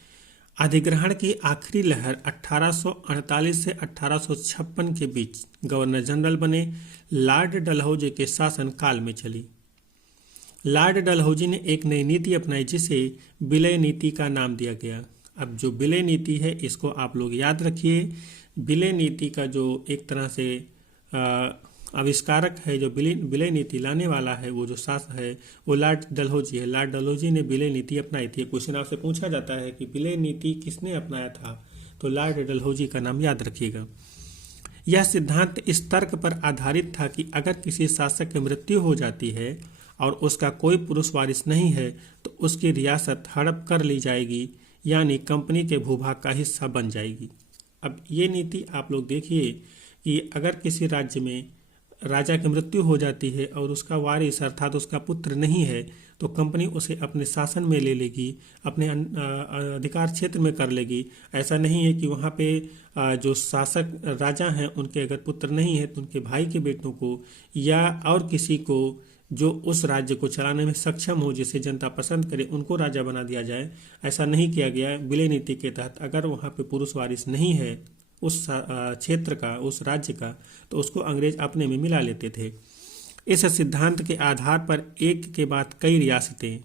अधिग्रहण की आखिरी लहर 1848 से 1856 के बीच गवर्नर जनरल बने लॉर्ड डलहौजी के शासन काल में चली। लॉर्ड डलहौजी ने एक नई नीति अपनाई जिसे विलय नीति का नाम दिया गया। अब जो विलय नीति है इसको आप लोग याद रखिए। विलय नीति का जो एक तरह से आविष्कारक है, जो विलय नीति लाने वाला है, वो जो शासक है वो लॉर्ड डलहौजी है। लॉर्ड डलहौजी ने विलय नीति अपनाई थी। क्वेश्चन आपसे पूछा जाता है कि विलय नीति किसने अपनाया था, तो लॉर्ड डलहौजी का नाम याद रखिएगा। यह सिद्धांत इस तर्क पर आधारित था कि अगर किसी शासक की मृत्यु हो जाती है और उसका कोई पुरुष वारिस नहीं है तो उसकी रियासत हड़प कर ली जाएगी, यानी कंपनी के भूभाग का हिस्सा बन जाएगी। अब ये नीति आप लोग देखिए कि अगर किसी राज्य में राजा की मृत्यु हो जाती है और उसका वारिस अर्थात उसका पुत्र नहीं है तो कंपनी उसे अपने शासन में ले लेगी, अपने अधिकार क्षेत्र में कर लेगी। ऐसा नहीं है कि वहाँ पे जो शासक राजा हैं उनके अगर पुत्र नहीं है तो उनके भाई के बेटों को या और किसी को जो उस राज्य को चलाने में सक्षम हो, जिसे जनता पसंद करे, उनको राजा बना दिया जाए। ऐसा नहीं किया गया। विलय नीति के तहत अगर वहाँ पे पुरुष वारिस नहीं है उस क्षेत्र का, उस राज्य का, तो उसको अंग्रेज अपने में मिला लेते थे। इस सिद्धांत के आधार पर एक के बाद कई रियासतें,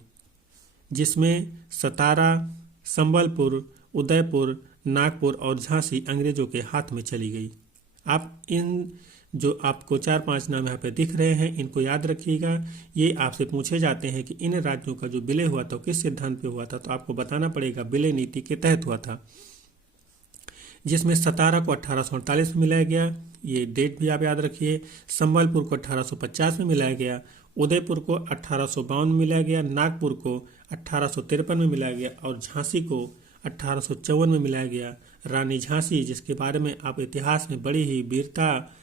जिसमें सतारा, संबलपुर, उदयपुर, नागपुर और झांसी अंग्रेजों के हाथ में चली गई। आप इन जो आपको 4-5 नाम यहाँ पे दिख रहे हैं इनको याद रखिएगा। ये आपसे पूछे जाते हैं कि इन राज्यों का जो विलय हुआ था किस सिद्धांत पे हुआ था, तो आपको बताना पड़ेगा विलय नीति के तहत हुआ था, जिसमें सतारा को 1848 में मिलाया गया, ये डेट भी आप याद रखिए। संबलपुर को 1850 में मिलाया गया, उदयपुर को 1852 में मिलाया गया, नागपुर को 1853 में मिलाया गया और झांसी को 1854 में मिलाया गया। रानी झांसी, जिसके बारे में आप इतिहास में बड़ी ही वीरता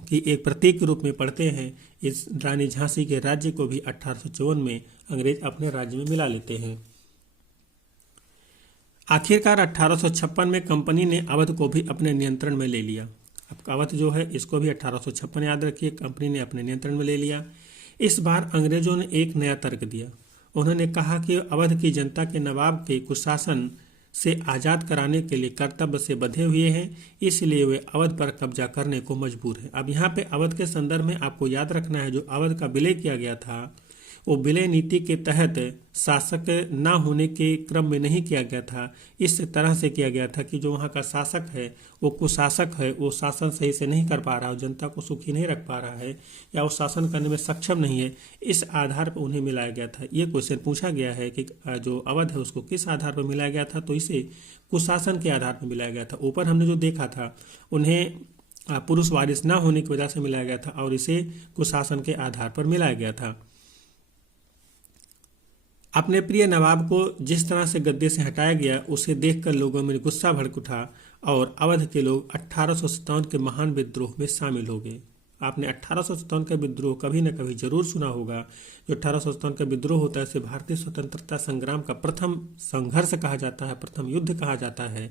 की एक प्रतीक के रूप में पढ़ते हैं, इस रानी झांसी के राज्य को भी 1854 में अंग्रेज अपने राज्य में मिला लेते हैं। आखिरकार 1856 में कंपनी ने अवध को भी अपने नियंत्रण में ले लिया। अब अवध जो है इसको भी 1856 याद रखिए, कंपनी ने अपने नियंत्रण में ले लिया। इस बार अंग्रेजों ने एक नया तर्क दिया। उन्होंने कहा कि अवध की जनता के नवाब के कुशासन से आज़ाद कराने के लिए कर्तव्य से बंधे हुए हैं, इसलिए वे अवध पर कब्जा करने को मजबूर है। अब यहाँ पे अवध के संदर्भ में आपको याद रखना है, जो अवध का विलय किया गया था वो विलय नीति के तहत शासक ना होने के क्रम में नहीं किया गया था। इस तरह से किया गया था कि जो वहाँ का शासक है वो कुशासक है, वो शासन सही से नहीं कर पा रहा है, जनता को सुखी नहीं रख पा रहा है या वो शासन करने में सक्षम नहीं है, इस आधार पर उन्हें मिलाया गया था। ये क्वेश्चन पूछा गया है कि जो अवध है उसको किस आधार पर मिलाया गया था, तो इसे कुशासन के आधार पर मिलाया गया था। ऊपर हमने जो देखा था उन्हें पुरुष वारिस ना होने की वजह से मिलाया गया था और इसे कुशासन के आधार पर मिलाया गया था। अपने प्रिय नवाब को जिस तरह से गद्दे से हटाया गया उसे देखकर लोगों में गुस्सा भड़क उठा और अवध के लोग 1857 के महान विद्रोह में शामिल हो गए। आपने 1857 का विद्रोह कभी न कभी जरूर सुना होगा। जो 1857 का विद्रोह होता है उसे भारतीय स्वतंत्रता संग्राम का प्रथम संघर्ष कहा जाता है, प्रथम युद्ध कहा जाता है।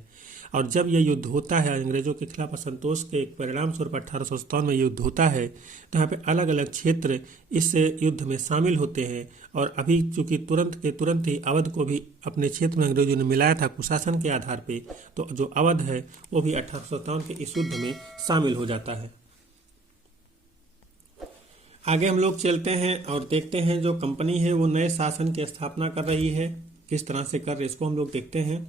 और जब यह युद्ध होता है अंग्रेजों के खिलाफ असंतोष के एक परिणाम स्वरूप 1857 में युद्ध होता है, तो यहाँ पे अलग अलग क्षेत्र इस युद्ध में शामिल होते हैं। और अभी चूंकि तुरंत के तुरंत ही अवध को भी अपने क्षेत्र में अंग्रेजों ने मिलाया था कुशासन के आधार पे, तो जो अवध है वो भी 1857 के इस युद्ध में शामिल हो जाता है। आगे हम लोग चलते हैं और देखते हैं जो कंपनी है वो नए शासन की स्थापना कर रही है, किस तरह से कर रही है इसको हम लोग देखते हैं।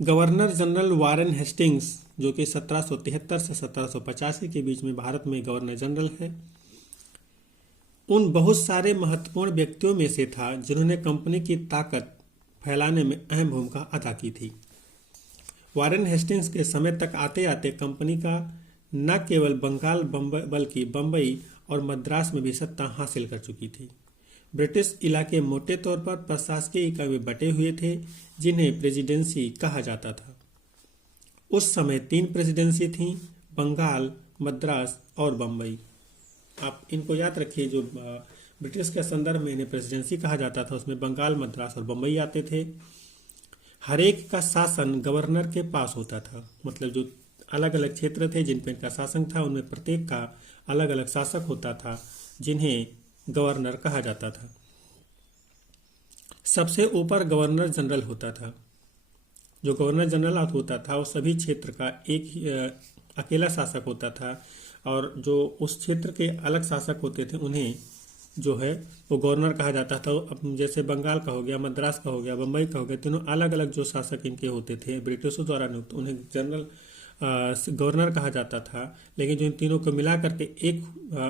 गवर्नर जनरल वारेन हेस्टिंग्स, जो कि 1773 से 1785 के बीच में भारत में गवर्नर जनरल है, उन बहुत सारे महत्वपूर्ण व्यक्तियों में से था जिन्होंने कंपनी की ताकत फैलाने में अहम भूमिका अदा की थी। वारेन हेस्टिंग्स के समय तक आते आते कंपनी का न केवल बंगाल बल्कि बम्बई और मद्रास में भी सत्ता हासिल कर चुकी थी। ब्रिटिश इलाके मोटे तौर पर प्रशासकीय इकाई में बटे हुए थे जिन्हें प्रेसिडेंसी कहा जाता था। उस समय 3 प्रेसिडेंसी थीं, बंगाल, मद्रास और बम्बई। आप इनको याद रखिए, जो ब्रिटिश के संदर्भ में इन्हें प्रेसिडेंसी कहा जाता था उसमें बंगाल, मद्रास और बम्बई आते थे। हर एक का शासन गवर्नर के पास होता था, मतलब जो अलग अलग क्षेत्र थे जिन पर इनका शासन था उनमें प्रत्येक का अलग अलग शासक होता था जिन्हें गवर्नर कहा जाता था। सबसे ऊपर गवर्नर जनरल होता था। जो गवर्नर जनरल होता था वो सभी क्षेत्र का एक ही अकेला शासक होता था, और जो उस क्षेत्र के अलग शासक होते थे उन्हें जो है वो गवर्नर कहा जाता था। अब जैसे बंगाल का हो गया, मद्रास का हो गया, बम्बई का हो गया, तीनों अलग अलग जो शासक इनके होते थे ब्रिटिशों द्वारा नियुक्त, उन्हें जनरल गवर्नर कहा जाता था। लेकिन जो इन तीनों को मिला करके एक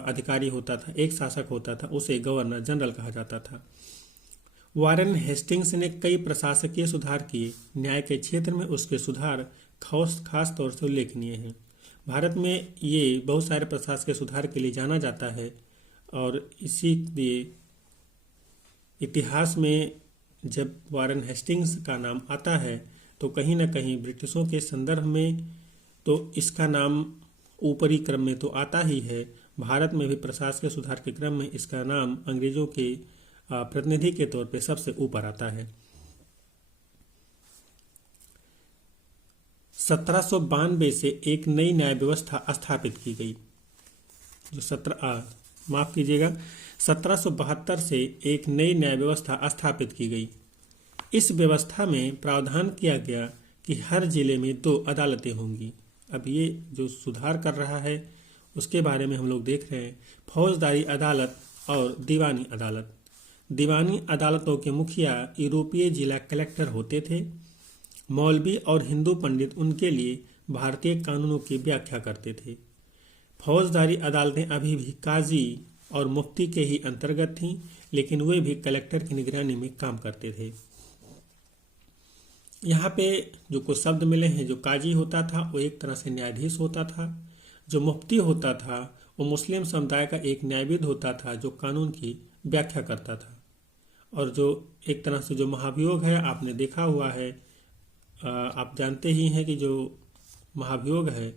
अधिकारी होता था, एक शासक होता था, उसे गवर्नर जनरल कहा जाता था। वारेन हेस्टिंग्स ने कई प्रशासकीय सुधार किए। न्याय के क्षेत्र में उसके सुधार खास तौर से उल्लेखनीय हैं। भारत में ये बहुत सारे प्रशासकीय सुधार के लिए जाना जाता है, और इसी लिए इतिहास में जब वारेन हेस्टिंग्स का नाम आता है तो कहीं ना कहीं ब्रिटिशों के संदर्भ में तो इसका नाम ऊपरी क्रम में तो आता ही है। भारत में भी प्रशासकीय सुधार के क्रम में इसका नाम अंग्रेजों के प्रतिनिधि के तौर पे सबसे ऊपर आता है। 1792 से एक नई न्याय व्यवस्था स्थापित की गई। जो 1772 से एक नई न्याय व्यवस्था स्थापित की गई। इस व्यवस्था में प्रावधान किया गया कि हर जिले में 2 अदालतें होंगी। अब ये जो सुधार कर रहा है उसके बारे में हम लोग देख रहे हैं। फौजदारी अदालत और दीवानी अदालत। दीवानी अदालतों के मुखिया यूरोपीय जिला कलेक्टर होते थे। मौलवी और हिंदू पंडित उनके लिए भारतीय कानूनों की व्याख्या करते थे। फौजदारी अदालतें अभी भी काजी और मुफ्ती के ही अंतर्गत थीं, लेकिन वे भी कलेक्टर की निगरानी में काम करते थे। यहाँ पे जो कुछ शब्द मिले हैं, जो काजी होता था वो एक तरह से न्यायाधीश होता था। जो मुफ्ती होता था वो मुस्लिम समुदाय का एक न्यायविद होता था जो कानून की व्याख्या करता था। और जो एक तरह से जो महाभियोग है आपने देखा हुआ है, आप जानते ही हैं कि जो महाभियोग है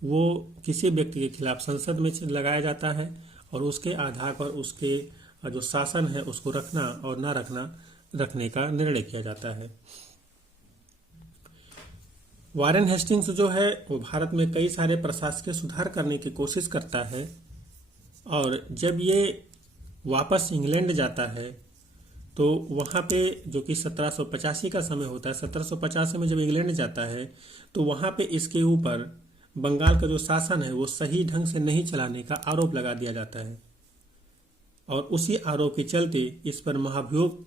वो किसी व्यक्ति के खिलाफ संसद में लगाया जाता है और उसके आधार पर उसके जो शासन है उसको रखना और ना रखने का निर्णय किया जाता है। वारेन हेस्टिंग्स जो है वो भारत में कई सारे प्रशासकीय सुधार करने की कोशिश करता है, और जब ये वापस इंग्लैंड जाता है तो वहाँ पे जो कि 1785 का समय होता है, 1785 में जब इंग्लैंड जाता है तो वहाँ पे इसके ऊपर बंगाल का जो शासन है वो सही ढंग से नहीं चलाने का आरोप लगा दिया जाता है, और उसी आरोप के चलते इस पर महाभियोग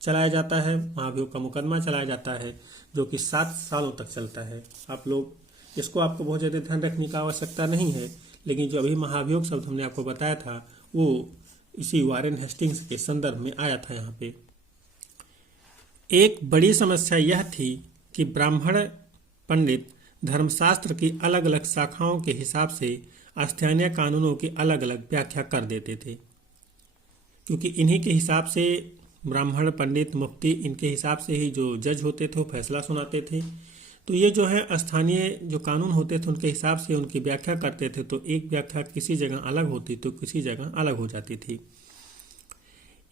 चलाया जाता है। महाभियोग का मुकदमा चलाया जाता है जो कि 7 सालों तक चलता है। आप लोग इसको आपको बहुत ज़्यादा ध्यान रखने की आवश्यकता नहीं है, लेकिन जो अभी महाभियोग शब्द हमने आपको बताया था वो इसी वारेन हेस्टिंग्स के संदर्भ में आया था। यहाँ पे एक बड़ी समस्या यह थी कि ब्राह्मण पंडित धर्मशास्त्र की अलग अलग शाखाओं के हिसाब से स्थानीय कानूनों की अलग अलग व्याख्या कर देते थे। क्योंकि इन्हीं के हिसाब से ब्राह्मण, पंडित, मुफ्ती, इनके हिसाब से ही जो जज होते थे वो फैसला सुनाते थे। तो ये जो है स्थानीय जो कानून होते थे उनके हिसाब से उनकी व्याख्या करते थे, तो एक व्याख्या किसी जगह अलग होती तो किसी जगह अलग हो जाती थी।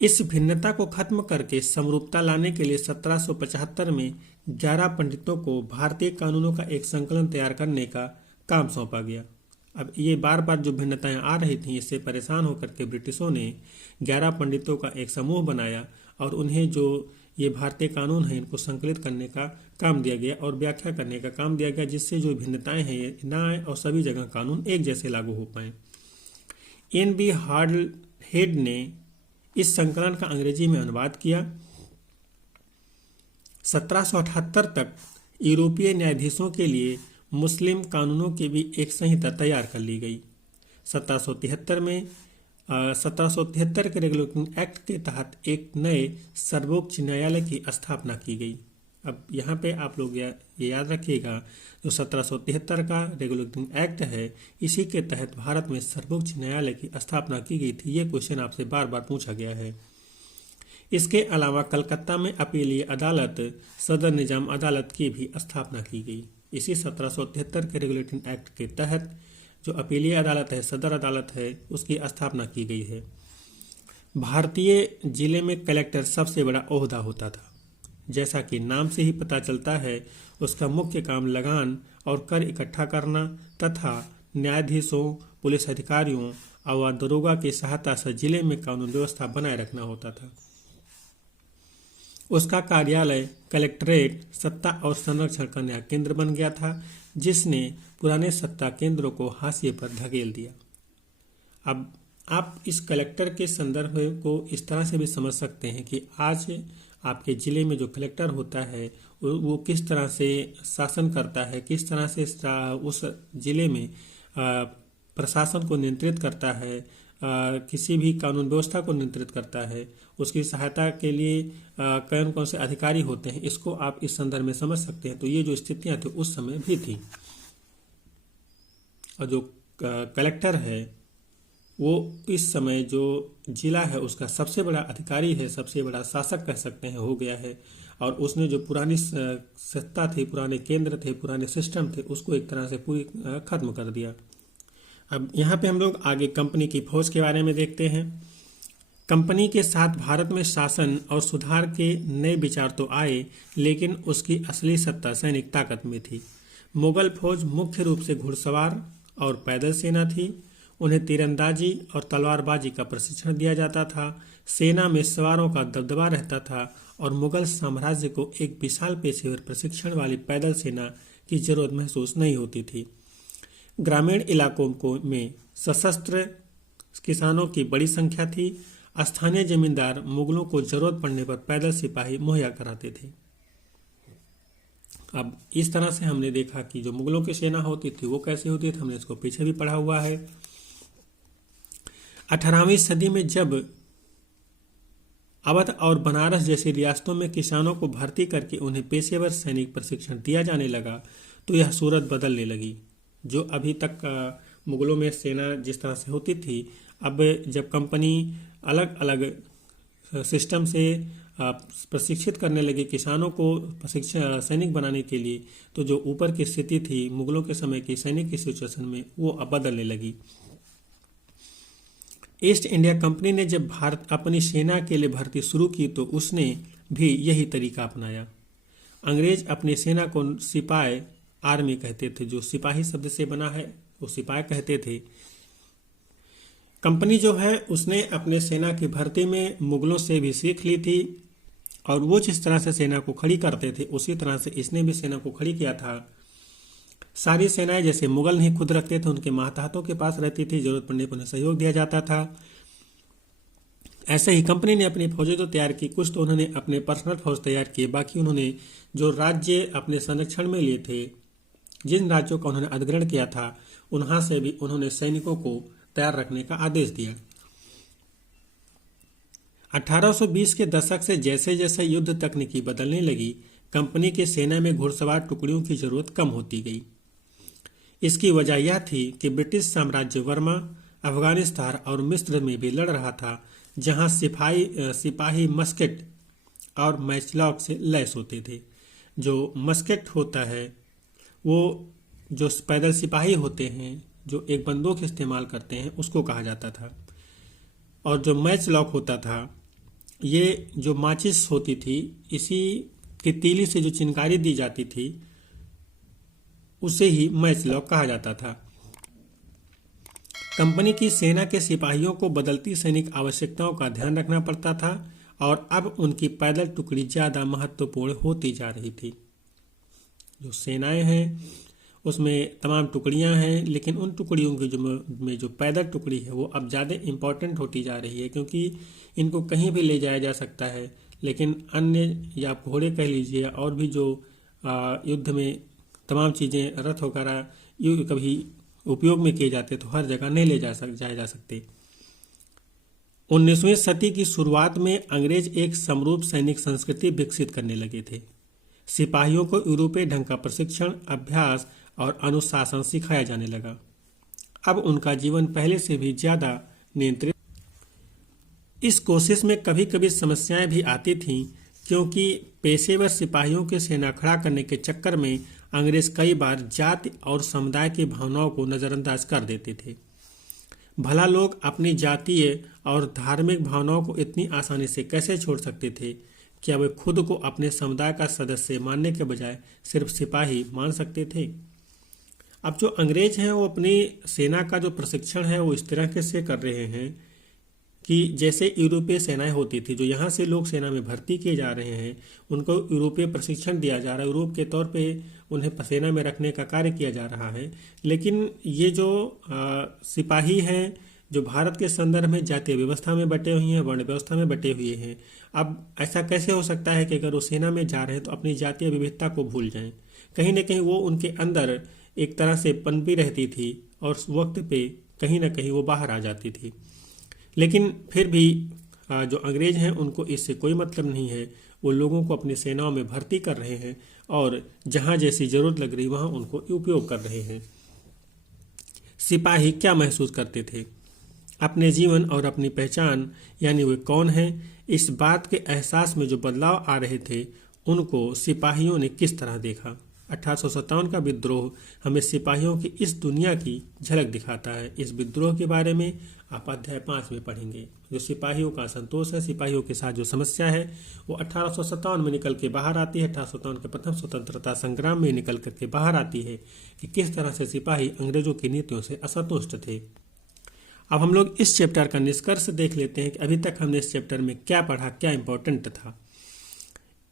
इस भिन्नता को खत्म करके समरूपता लाने के लिए 1775 में 11 पंडितों को भारतीय कानूनों का एक संकलन तैयार करने का काम सौंपा गया। अब ये बार बार जो भिन्नताएं आ रही थीं, इससे परेशान होकर के ब्रिटिशों ने 11 पंडितों का एक समूह बनाया और उन्हें जो ये भारतीय कानून है इनको संकलित करने का काम दिया गया और व्याख्या करने का काम दिया गया, जिससे जो भिन्नताएं हैं ये ना आए और सभी जगह कानून एक जैसे लागू हो पाए। NB हार्टहेड ने इस संकलन का अंग्रेजी में अनुवाद किया। 1778 तक यूरोपीय न्यायाधीशों के लिए मुस्लिम कानूनों की भी एक संहिता तैयार कर ली गई। 1773 के रेगुलेटिंग एक्ट के तहत एक नए सर्वोच्च न्यायालय की स्थापना की गई। अब यहाँ पे आप लोग ये याद रखिएगा, जो 1773 का रेगुलेटिंग एक्ट है, इसी के तहत भारत में सर्वोच्च न्यायालय की स्थापना की गई थी। ये क्वेश्चन आपसे बार बार पूछा गया है। इसके अलावा कलकत्ता में अपीलीय अदालत, सदर निजाम अदालत की भी स्थापना की गई। इसी 1773 के रेगुलेटिंग एक्ट के तहत जो अपीलीय अदालत है, सदर अदालत है, उसकी स्थापना की गई है। भारतीय जिले में कलेक्टर सबसे बड़ा ओहदा होता था। जैसा कि नाम से ही पता चलता है, उसका मुख्य काम लगान और कर इकट्ठा करना तथा न्यायाधीशों, पुलिस अधिकारियों और दरोगा की सहायता से जिले में कानून व्यवस्था बनाए रखना होता था। उसका कार्यालय कलेक्ट्रेट सत्ता और संरक्षण का नया केंद्र बन गया था, जिसने पुराने सत्ता केंद्रों को हाशिए पर धकेल दिया। अब आप इस कलेक्टर के संदर्भ को इस तरह से भी समझ सकते हैं कि आज आपके ज़िले में जो कलेक्टर होता है वो किस तरह से शासन करता है, किस तरह से उस ज़िले में प्रशासन को नियंत्रित करता है, किसी भी कानून व्यवस्था को नियंत्रित करता है, उसकी सहायता के लिए कौन कौन से अधिकारी होते हैं, इसको आप इस संदर्भ में समझ सकते हैं। तो ये जो स्थितियां थी उस समय भी थी। और जो कलेक्टर है वो इस समय जो जिला है उसका सबसे बड़ा अधिकारी है, सबसे बड़ा शासक कह सकते हैं, हो गया है। और उसने जो पुरानी सत्ता थी, पुराने केंद्र थे, पुराने सिस्टम थे, उसको एक तरह से पूरी खत्म कर दिया। अब यहाँ पे हम लोग आगे कंपनी की फौज के बारे में देखते हैं। कंपनी के साथ भारत में शासन और सुधार के नए विचार तो आए, लेकिन उसकी असली सत्ता सैनिक ताकत में थी। मुगल फौज मुख्य रूप से घुड़सवार और पैदल सेना थी। उन्हें तीरंदाजी और तलवारबाजी का प्रशिक्षण दिया जाता था। सेना में सवारों का दबदबा रहता था और मुगल साम्राज्य को एक विशाल पेशेवर प्रशिक्षण वाली पैदल सेना की जरूरत महसूस नहीं होती थी। ग्रामीण इलाकों में सशस्त्र किसानों की बड़ी संख्या थी। स्थानीय जमींदार मुगलों को जरूरत पड़ने पर पैदल सिपाही मुहैया कराते थे। अब इस तरह से हमने देखा कि जो मुगलों की सेना होती थी वो कैसी होती थी, हमने इसको पीछे भी पढ़ा हुआ है। 18वीं सदी में जब अवध और बनारस जैसी रियासतों में किसानों को भर्ती करके उन्हें पेशेवर सैनिक प्रशिक्षण दिया जाने लगा, तो यह सूरत बदलने लगी। जो अभी तक मुगलों में सेना जिस तरह से होती थी, अब जब कंपनी अलग अलग सिस्टम से प्रशिक्षित करने लगे किसानों को प्रशिक्षण सैनिक बनाने के लिए, तो जो ऊपर की स्थिति थी मुगलों के समय की सैनिक की सिचुएशन में, वो अब बदलने लगी। ईस्ट इंडिया कंपनी ने जब भारत अपनी सेना के लिए भर्ती शुरू की तो उसने भी यही तरीका अपनाया। अंग्रेज अपनी सेना को सिपाही आर्मी कहते थे, जो सिपाही शब्द से बना है वो सिपाही कहते थे। कंपनी जो है उसने अपने सेना की भर्ती में मुगलों से भी सीख ली थी और वो जिस तरह से सेना को खड़ी करते थे उसी तरह से इसने भी सेना को खड़ी किया था। सारी सेनाएं जैसे मुगल नहीं खुद रखते थे, उनके मातहतों के पास रहती थी, जरूरत पड़ने पर उन्हें सहयोग दिया जाता था। ऐसे ही कंपनी ने अपनी फौजें तो तैयार की, कुछ तो उन्होंने अपने पर्सनल फौज तैयार किए, बाकी उन्होंने जो राज्य अपने संरक्षण में लिए थे, जिन राज्यों का उन्होंने अधिग्रहण किया था, उन्हां से भी उन्होंने सैनिकों को तैयार रखने का आदेश दिया। 1820 के दशक से जैसे जैसे युद्ध तकनीकी बदलने लगी, कंपनी की सेना में घुड़सवार टुकड़ियों की जरूरत कम होती गई। इसकी वजह यह थी कि ब्रिटिश साम्राज्य वर्मा अफगानिस्तान और मिस्र में भी लड़ रहा था, जहां सिपाही मस्केट और मैचलॉक से लैस होते थे। जो मस्केट होता है वो जो पैदल सिपाही होते हैं जो एक बंदूक इस्तेमाल करते हैं उसको कहा जाता था, और जो मैच लॉक होता था ये जो माचिस होती थी, इसी की तीली से जो चिनकारी दी जाती थी उसे ही मैच लॉक कहा जाता था। कंपनी की सेना के सिपाहियों को बदलती सैनिक आवश्यकताओं का ध्यान रखना पड़ता था और अब उनकी पैदल टुकड़ी ज़्यादा महत्वपूर्ण होती जा रही थी। जो सेनाएं हैं उसमें तमाम टुकड़ियां हैं, लेकिन उन टुकड़ियों की में जो पैदल टुकड़ी है वो अब ज़्यादा इम्पोर्टेंट होती जा रही है, क्योंकि इनको कहीं भी ले जाया जा सकता है। लेकिन अन्य या आप घोड़े कह लीजिए और भी जो युद्ध में तमाम चीज़ें रथ वगैरह कभी उपयोग में किए जाते तो हर जगह नहीं ले जाया जा सकते। 19वीं सदी की शुरुआत में अंग्रेज एक समरूप सैनिक संस्कृति विकसित करने लगे थे। सिपाहियों को यूरोपीय ढंग का प्रशिक्षण, अभ्यास और अनुशासन सिखाया जाने लगा। अब उनका जीवन पहले से भी ज्यादा नियंत्रित। इस कोशिश में कभी कभी समस्याएं भी आती थीं, क्योंकि पेशेवर सिपाहियों के सेना खड़ा करने के चक्कर में अंग्रेज कई बार जाति और समुदाय की भावनाओं को नजरअंदाज कर देते थे। भला लोग अपनी जातीय और धार्मिक भावनाओं को इतनी आसानी से कैसे छोड़ सकते थे? क्या वे खुद को अपने समुदाय का सदस्य मानने के बजाय सिर्फ सिपाही मान सकते थे? अब जो अंग्रेज हैं वो अपनी सेना का जो प्रशिक्षण है वो इस तरह से कर रहे हैं कि जैसे यूरोपीय सेनाएं होती थी, जो यहाँ से लोग सेना में भर्ती किए जा रहे हैं उनको यूरोपीय प्रशिक्षण दिया जा रहा है, यूरोप के तौर पे उन्हें सेना में रखने का कार्य किया जा रहा है। लेकिन ये जो सिपाही हैं जो भारत के संदर्भ में जातीय व्यवस्था में बटे हुए हैं, वर्ण व्यवस्था में बटे हुए हैं, अब ऐसा कैसे हो सकता है कि अगर वो सेना में जा रहे हैं तो अपनी जातीय विविधता को भूल जाएं? कहीं ना कहीं वो उनके अंदर एक तरह से पनपी रहती थी और उस वक्त पे कहीं ना कहीं वो बाहर आ जाती थी। लेकिन फिर भी जो अंग्रेज हैं उनको इससे कोई मतलब नहीं है। वो लोगों को अपनी सेनाओं में भर्ती कर रहे हैं और जहां जैसी जरूरत लग रही वहां उनको उपयोग कर रहे हैं। सिपाही क्या महसूस करते थे? अपने जीवन और अपनी पहचान यानी वे कौन हैं, इस बात के एहसास में जो बदलाव आ रहे थे उनको सिपाहियों ने किस तरह देखा? 1857 का विद्रोह हमें सिपाहियों की इस दुनिया की झलक दिखाता है। इस विद्रोह के बारे में आप अध्याय 5 में पढ़ेंगे। जो सिपाहियों का असंतोष है, सिपाहियों के साथ जो समस्या है वो 1857 में निकल के बाहर आती है। 1857 के प्रथम स्वतंत्रता संग्राम में निकल करके बाहर आती है कि किस तरह से सिपाही अंग्रेजों की नीतियों से असंतुष्ट थे। अब हम लोग इस चैप्टर का निष्कर्ष देख लेते हैं कि अभी तक हमने इस चैप्टर में क्या पढ़ा, क्या इंपॉर्टेंट था।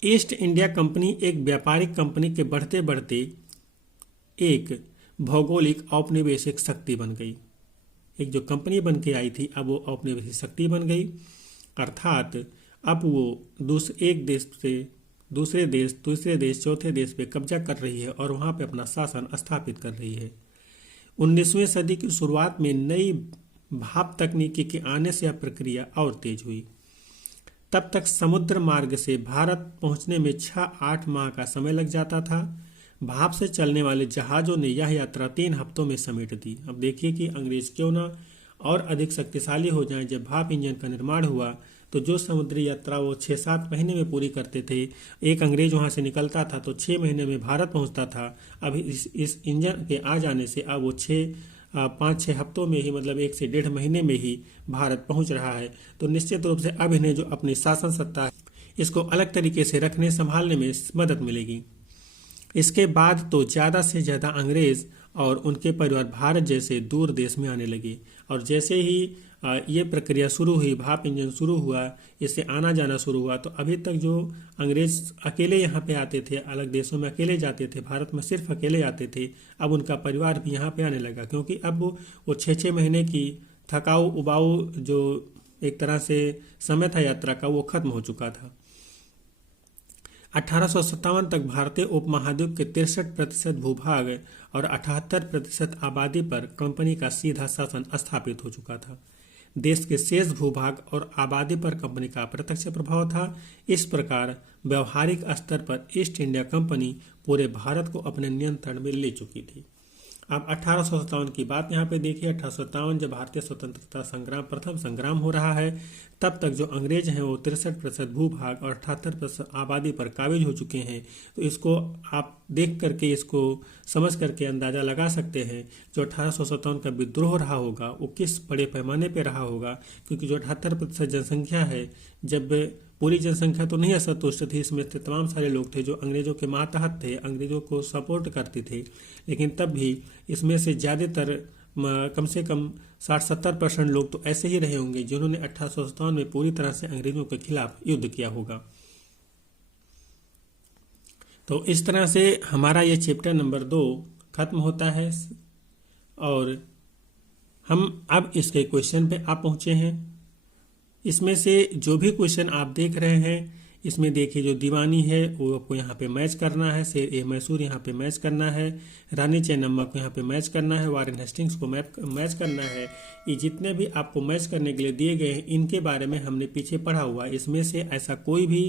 ईस्ट इंडिया कंपनी एक व्यापारिक कंपनी के बढ़ते बढ़ते एक भौगोलिक औपनिवेशिक शक्ति बन गई। एक जो कंपनी बन के आई थी अब वो औपनिवेशिक शक्ति बन गई, अर्थात अब वो एक देश से दूसरे देश, तीसरे देश, चौथे देश पे कब्जा कर रही है और वहाँ पे अपना शासन स्थापित कर रही है। 19वीं सदी की शुरुआत में नई भाप तकनीकी के आने से यह प्रक्रिया और तेज हुई। तब तक समुद्र मार्ग से भारत पहुंचने में 6-8 माह का समय लग जाता था। भाप से चलने वाले जहाज़ों ने यह यात्रा 3 हफ्तों में समेट दी। अब देखिए कि अंग्रेज क्यों ना और अधिक शक्तिशाली हो जाएं। जब भाप इंजन का निर्माण हुआ तो जो समुद्री यात्रा वो 6-7 महीने में पूरी करते थे, एक अंग्रेज वहां से निकलता था तो 6 महीने में भारत पहुंचता था। अब इस इंजन के आ जाने से अब वो 5-6 हफ्तों में ही, मतलब 1 से 1.5 महीने में ही भारत पहुंच रहा है। तो निश्चित रूप से अब इन्हें जो अपनी शासन सत्ता है इसको अलग तरीके से रखने संभालने में मदद मिलेगी। इसके बाद तो ज़्यादा से ज़्यादा अंग्रेज और उनके परिवार भारत जैसे दूर देश में आने लगे, और जैसे ही ये प्रक्रिया शुरू हुई, भाप इंजन शुरू हुआ, इससे आना जाना शुरू हुआ, तो अभी तक जो अंग्रेज अकेले यहाँ पे आते थे, अलग देशों में अकेले जाते थे, भारत में सिर्फ अकेले आते थे, अब उनका परिवार भी यहाँ पे आने लगा, क्योंकि अब वो 6-6 महीने की थकाऊ उबाऊ जो एक तरह से समय था यात्रा का वो खत्म हो चुका था। 1857 तक भारतीय उपमहाद्वीप के 63% भूभाग और 78% आबादी पर कंपनी का सीधा शासन स्थापित हो चुका था। देश के शेष भूभाग और आबादी पर कंपनी का प्रत्यक्ष प्रभाव था। इस प्रकार व्यवहारिक स्तर पर ईस्ट इंडिया कंपनी पूरे भारत को अपने नियंत्रण में ले चुकी थी। आप 1857 की बात यहाँ पे देखिए। 1857 जब भारतीय स्वतंत्रता संग्राम प्रथम संग्राम हो रहा है, तब तक जो अंग्रेज हैं वो 63% भूभाग और 78% आबादी पर काबिज हो चुके हैं। तो इसको आप देख करके, इसको समझ करके अंदाज़ा लगा सकते हैं जो 1857 का विद्रोह रहा होगा वो किस बड़े पैमाने पर रहा होगा। क्योंकि जो 78% जनसंख्या है, जब पूरी जनसंख्या तो नहीं असंतुष्ट थी, इसमें से तमाम सारे लोग थे जो अंग्रेजों के मातहत थे, अंग्रेजों को सपोर्ट करते थे, लेकिन तब भी इसमें से ज़्यादातर कम से कम 60-70% लोग तो ऐसे ही रहे होंगे जिन्होंने 1857 में पूरी तरह से अंग्रेजों के खिलाफ युद्ध किया होगा। तो इस तरह से हमारा ये चैप्टर नंबर 2 खत्म होता है और हम अब इसके क्वेश्चन पे आप पहुँचे हैं। इसमें से जो भी क्वेश्चन आप देख रहे हैं, इसमें देखिए जो दीवानी है वो आपको यहाँ पे मैच करना है, शेर ए मैसूर यहाँ पे मैच करना है, रानी चेन्नम्मा को यहाँ पे मैच करना है, वारेन हेस्टिंग्स को मैच करना है। ये जितने भी आपको मैच करने के लिए दिए गए हैं, इनके बारे में हमने पीछे पढ़ा हुआ। इसमें से ऐसा कोई भी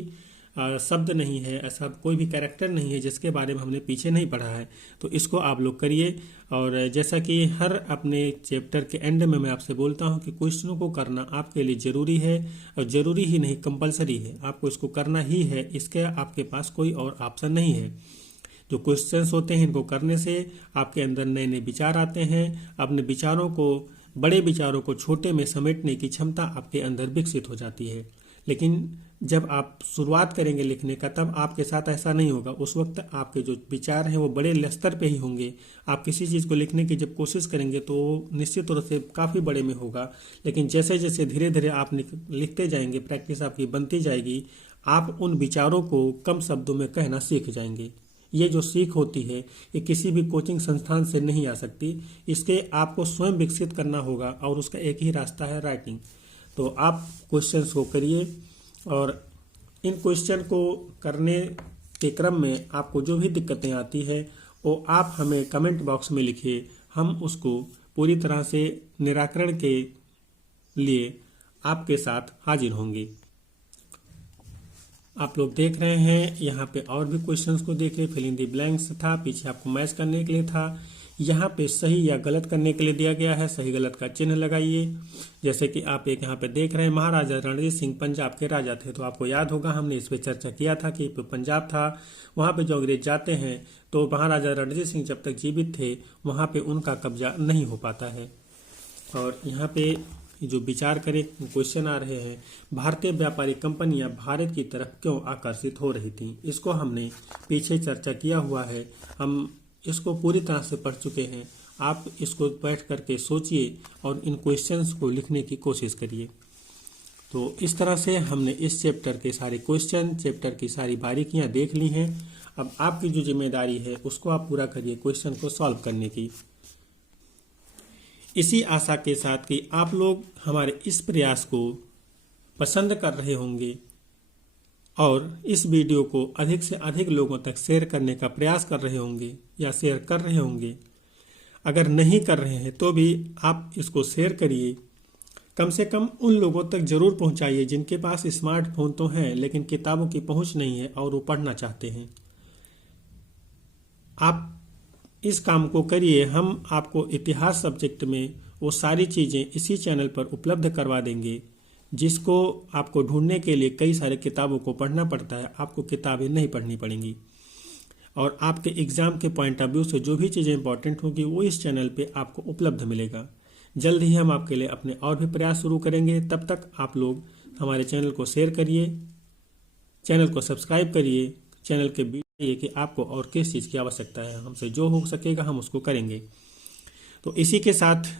शब्द नहीं है, ऐसा कोई भी कैरेक्टर नहीं है जिसके बारे में हमने पीछे नहीं पढ़ा है। तो इसको आप लोग करिए। और जैसा कि हर अपने चैप्टर के एंड में मैं आपसे बोलता हूं कि क्वेश्चनों को करना आपके लिए ज़रूरी है, और ज़रूरी ही नहीं कंपलसरी है, आपको इसको करना ही है। इसके आपके पास कोई और ऑप्शन नहीं है। जो क्वेश्चंस होते हैं इनको करने से आपके अंदर नए नए विचार आते हैं। अपने विचारों को, बड़े विचारों को छोटे में समेटने की क्षमता आपके अंदर विकसित हो जाती है। लेकिन जब आप शुरुआत करेंगे लिखने का, तब आपके साथ ऐसा नहीं होगा। उस वक्त आपके जो विचार हैं वो बड़े स्तर पे ही होंगे। आप किसी चीज़ को लिखने की जब कोशिश करेंगे तो निश्चित तौर से काफ़ी बड़े में होगा। लेकिन जैसे जैसे धीरे धीरे आप लिखते जाएंगे, प्रैक्टिस आपकी बनती जाएगी, आप उन विचारों को कम शब्दों में कहना सीख जाएंगे। ये जो सीख होती है ये किसी भी कोचिंग संस्थान से नहीं आ सकती। इसके आपको स्वयं विकसित करना होगा और उसका एक ही रास्ता है, राइटिंग। तो आप क्वेश्चंस को करिए और इन क्वेश्चन को करने के क्रम में आपको जो भी दिक्कतें आती है वो आप हमें कमेंट बॉक्स में लिखिए। हम उसको पूरी तरह से निराकरण के लिए आपके साथ हाजिर होंगे। आप लोग देख रहे हैं यहाँ पे और भी क्वेश्चंस को देखिए। फिल इन द ब्लैंक्स था, पीछे आपको मैच करने के लिए था। यहाँ पे सही या गलत करने के लिए दिया गया है, सही गलत का चिन्ह लगाइए। जैसे कि आप एक यहाँ पे देख रहे हैं, महाराजा रणजीत सिंह पंजाब के राजा थे। तो आपको याद होगा हमने इस पे चर्चा किया था कि पंजाब था, वहाँ पे जो अंग्रेज जाते हैं तो महाराजा रणजीत सिंह जब तक जीवित थे वहाँ पे उनका कब्जा नहीं हो पाता है। और यहाँ पे जो विचार करे क्वेश्चन आ रहे हैं, भारतीय व्यापारी कंपनियां भारत की तरफ क्यों आकर्षित हो रही थी, इसको हमने पीछे चर्चा किया हुआ है। हम इसको पूरी तरह से पढ़ चुके हैं। आप इसको बैठ करके सोचिए और इन क्वेश्चंस को लिखने की कोशिश करिए। तो इस तरह से हमने इस चैप्टर के सारे क्वेश्चन, चैप्टर की सारी बारीकियां देख ली हैं। अब आपकी जो जिम्मेदारी है उसको आप पूरा करिए क्वेश्चन को सॉल्व करने की। इसी आशा के साथ कि आप लोग हमारे इस प्रयास को पसंद कर रहे होंगे और इस वीडियो को अधिक से अधिक लोगों तक शेयर करने का प्रयास कर रहे होंगे या शेयर कर रहे होंगे। अगर नहीं कर रहे हैं तो भी आप इसको शेयर करिए। कम से कम उन लोगों तक जरूर पहुंचाइए जिनके पास स्मार्टफोन तो हैं लेकिन किताबों की पहुंच नहीं है और वो पढ़ना चाहते हैं। आप इस काम को करिए। हम आपको इतिहास सब्जेक्ट में वो सारी चीज़ें इसी चैनल पर उपलब्ध करवा देंगे जिसको आपको ढूंढने के लिए कई सारे किताबों को पढ़ना पड़ता है। आपको किताबें नहीं पढ़नी पड़ेंगी और आपके एग्ज़ाम के पॉइंट ऑफ व्यू से जो भी चीज़ें इंपॉर्टेंट होगी वो इस चैनल पे आपको उपलब्ध मिलेगा। जल्द ही हम आपके लिए अपने और भी प्रयास शुरू करेंगे। तब तक आप लोग हमारे चैनल को शेयर करिए, चैनल को सब्सक्राइब करिए, चैनल के बताइए कि आपको और किस चीज़ की आवश्यकता है। हमसे जो हो सकेगा हम उसको करेंगे। तो इसी के साथ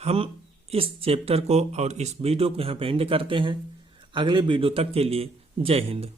हम इस चैप्टर को और इस वीडियो को यहाँ पे एंड करते हैं। अगले वीडियो तक के लिए जय हिंद।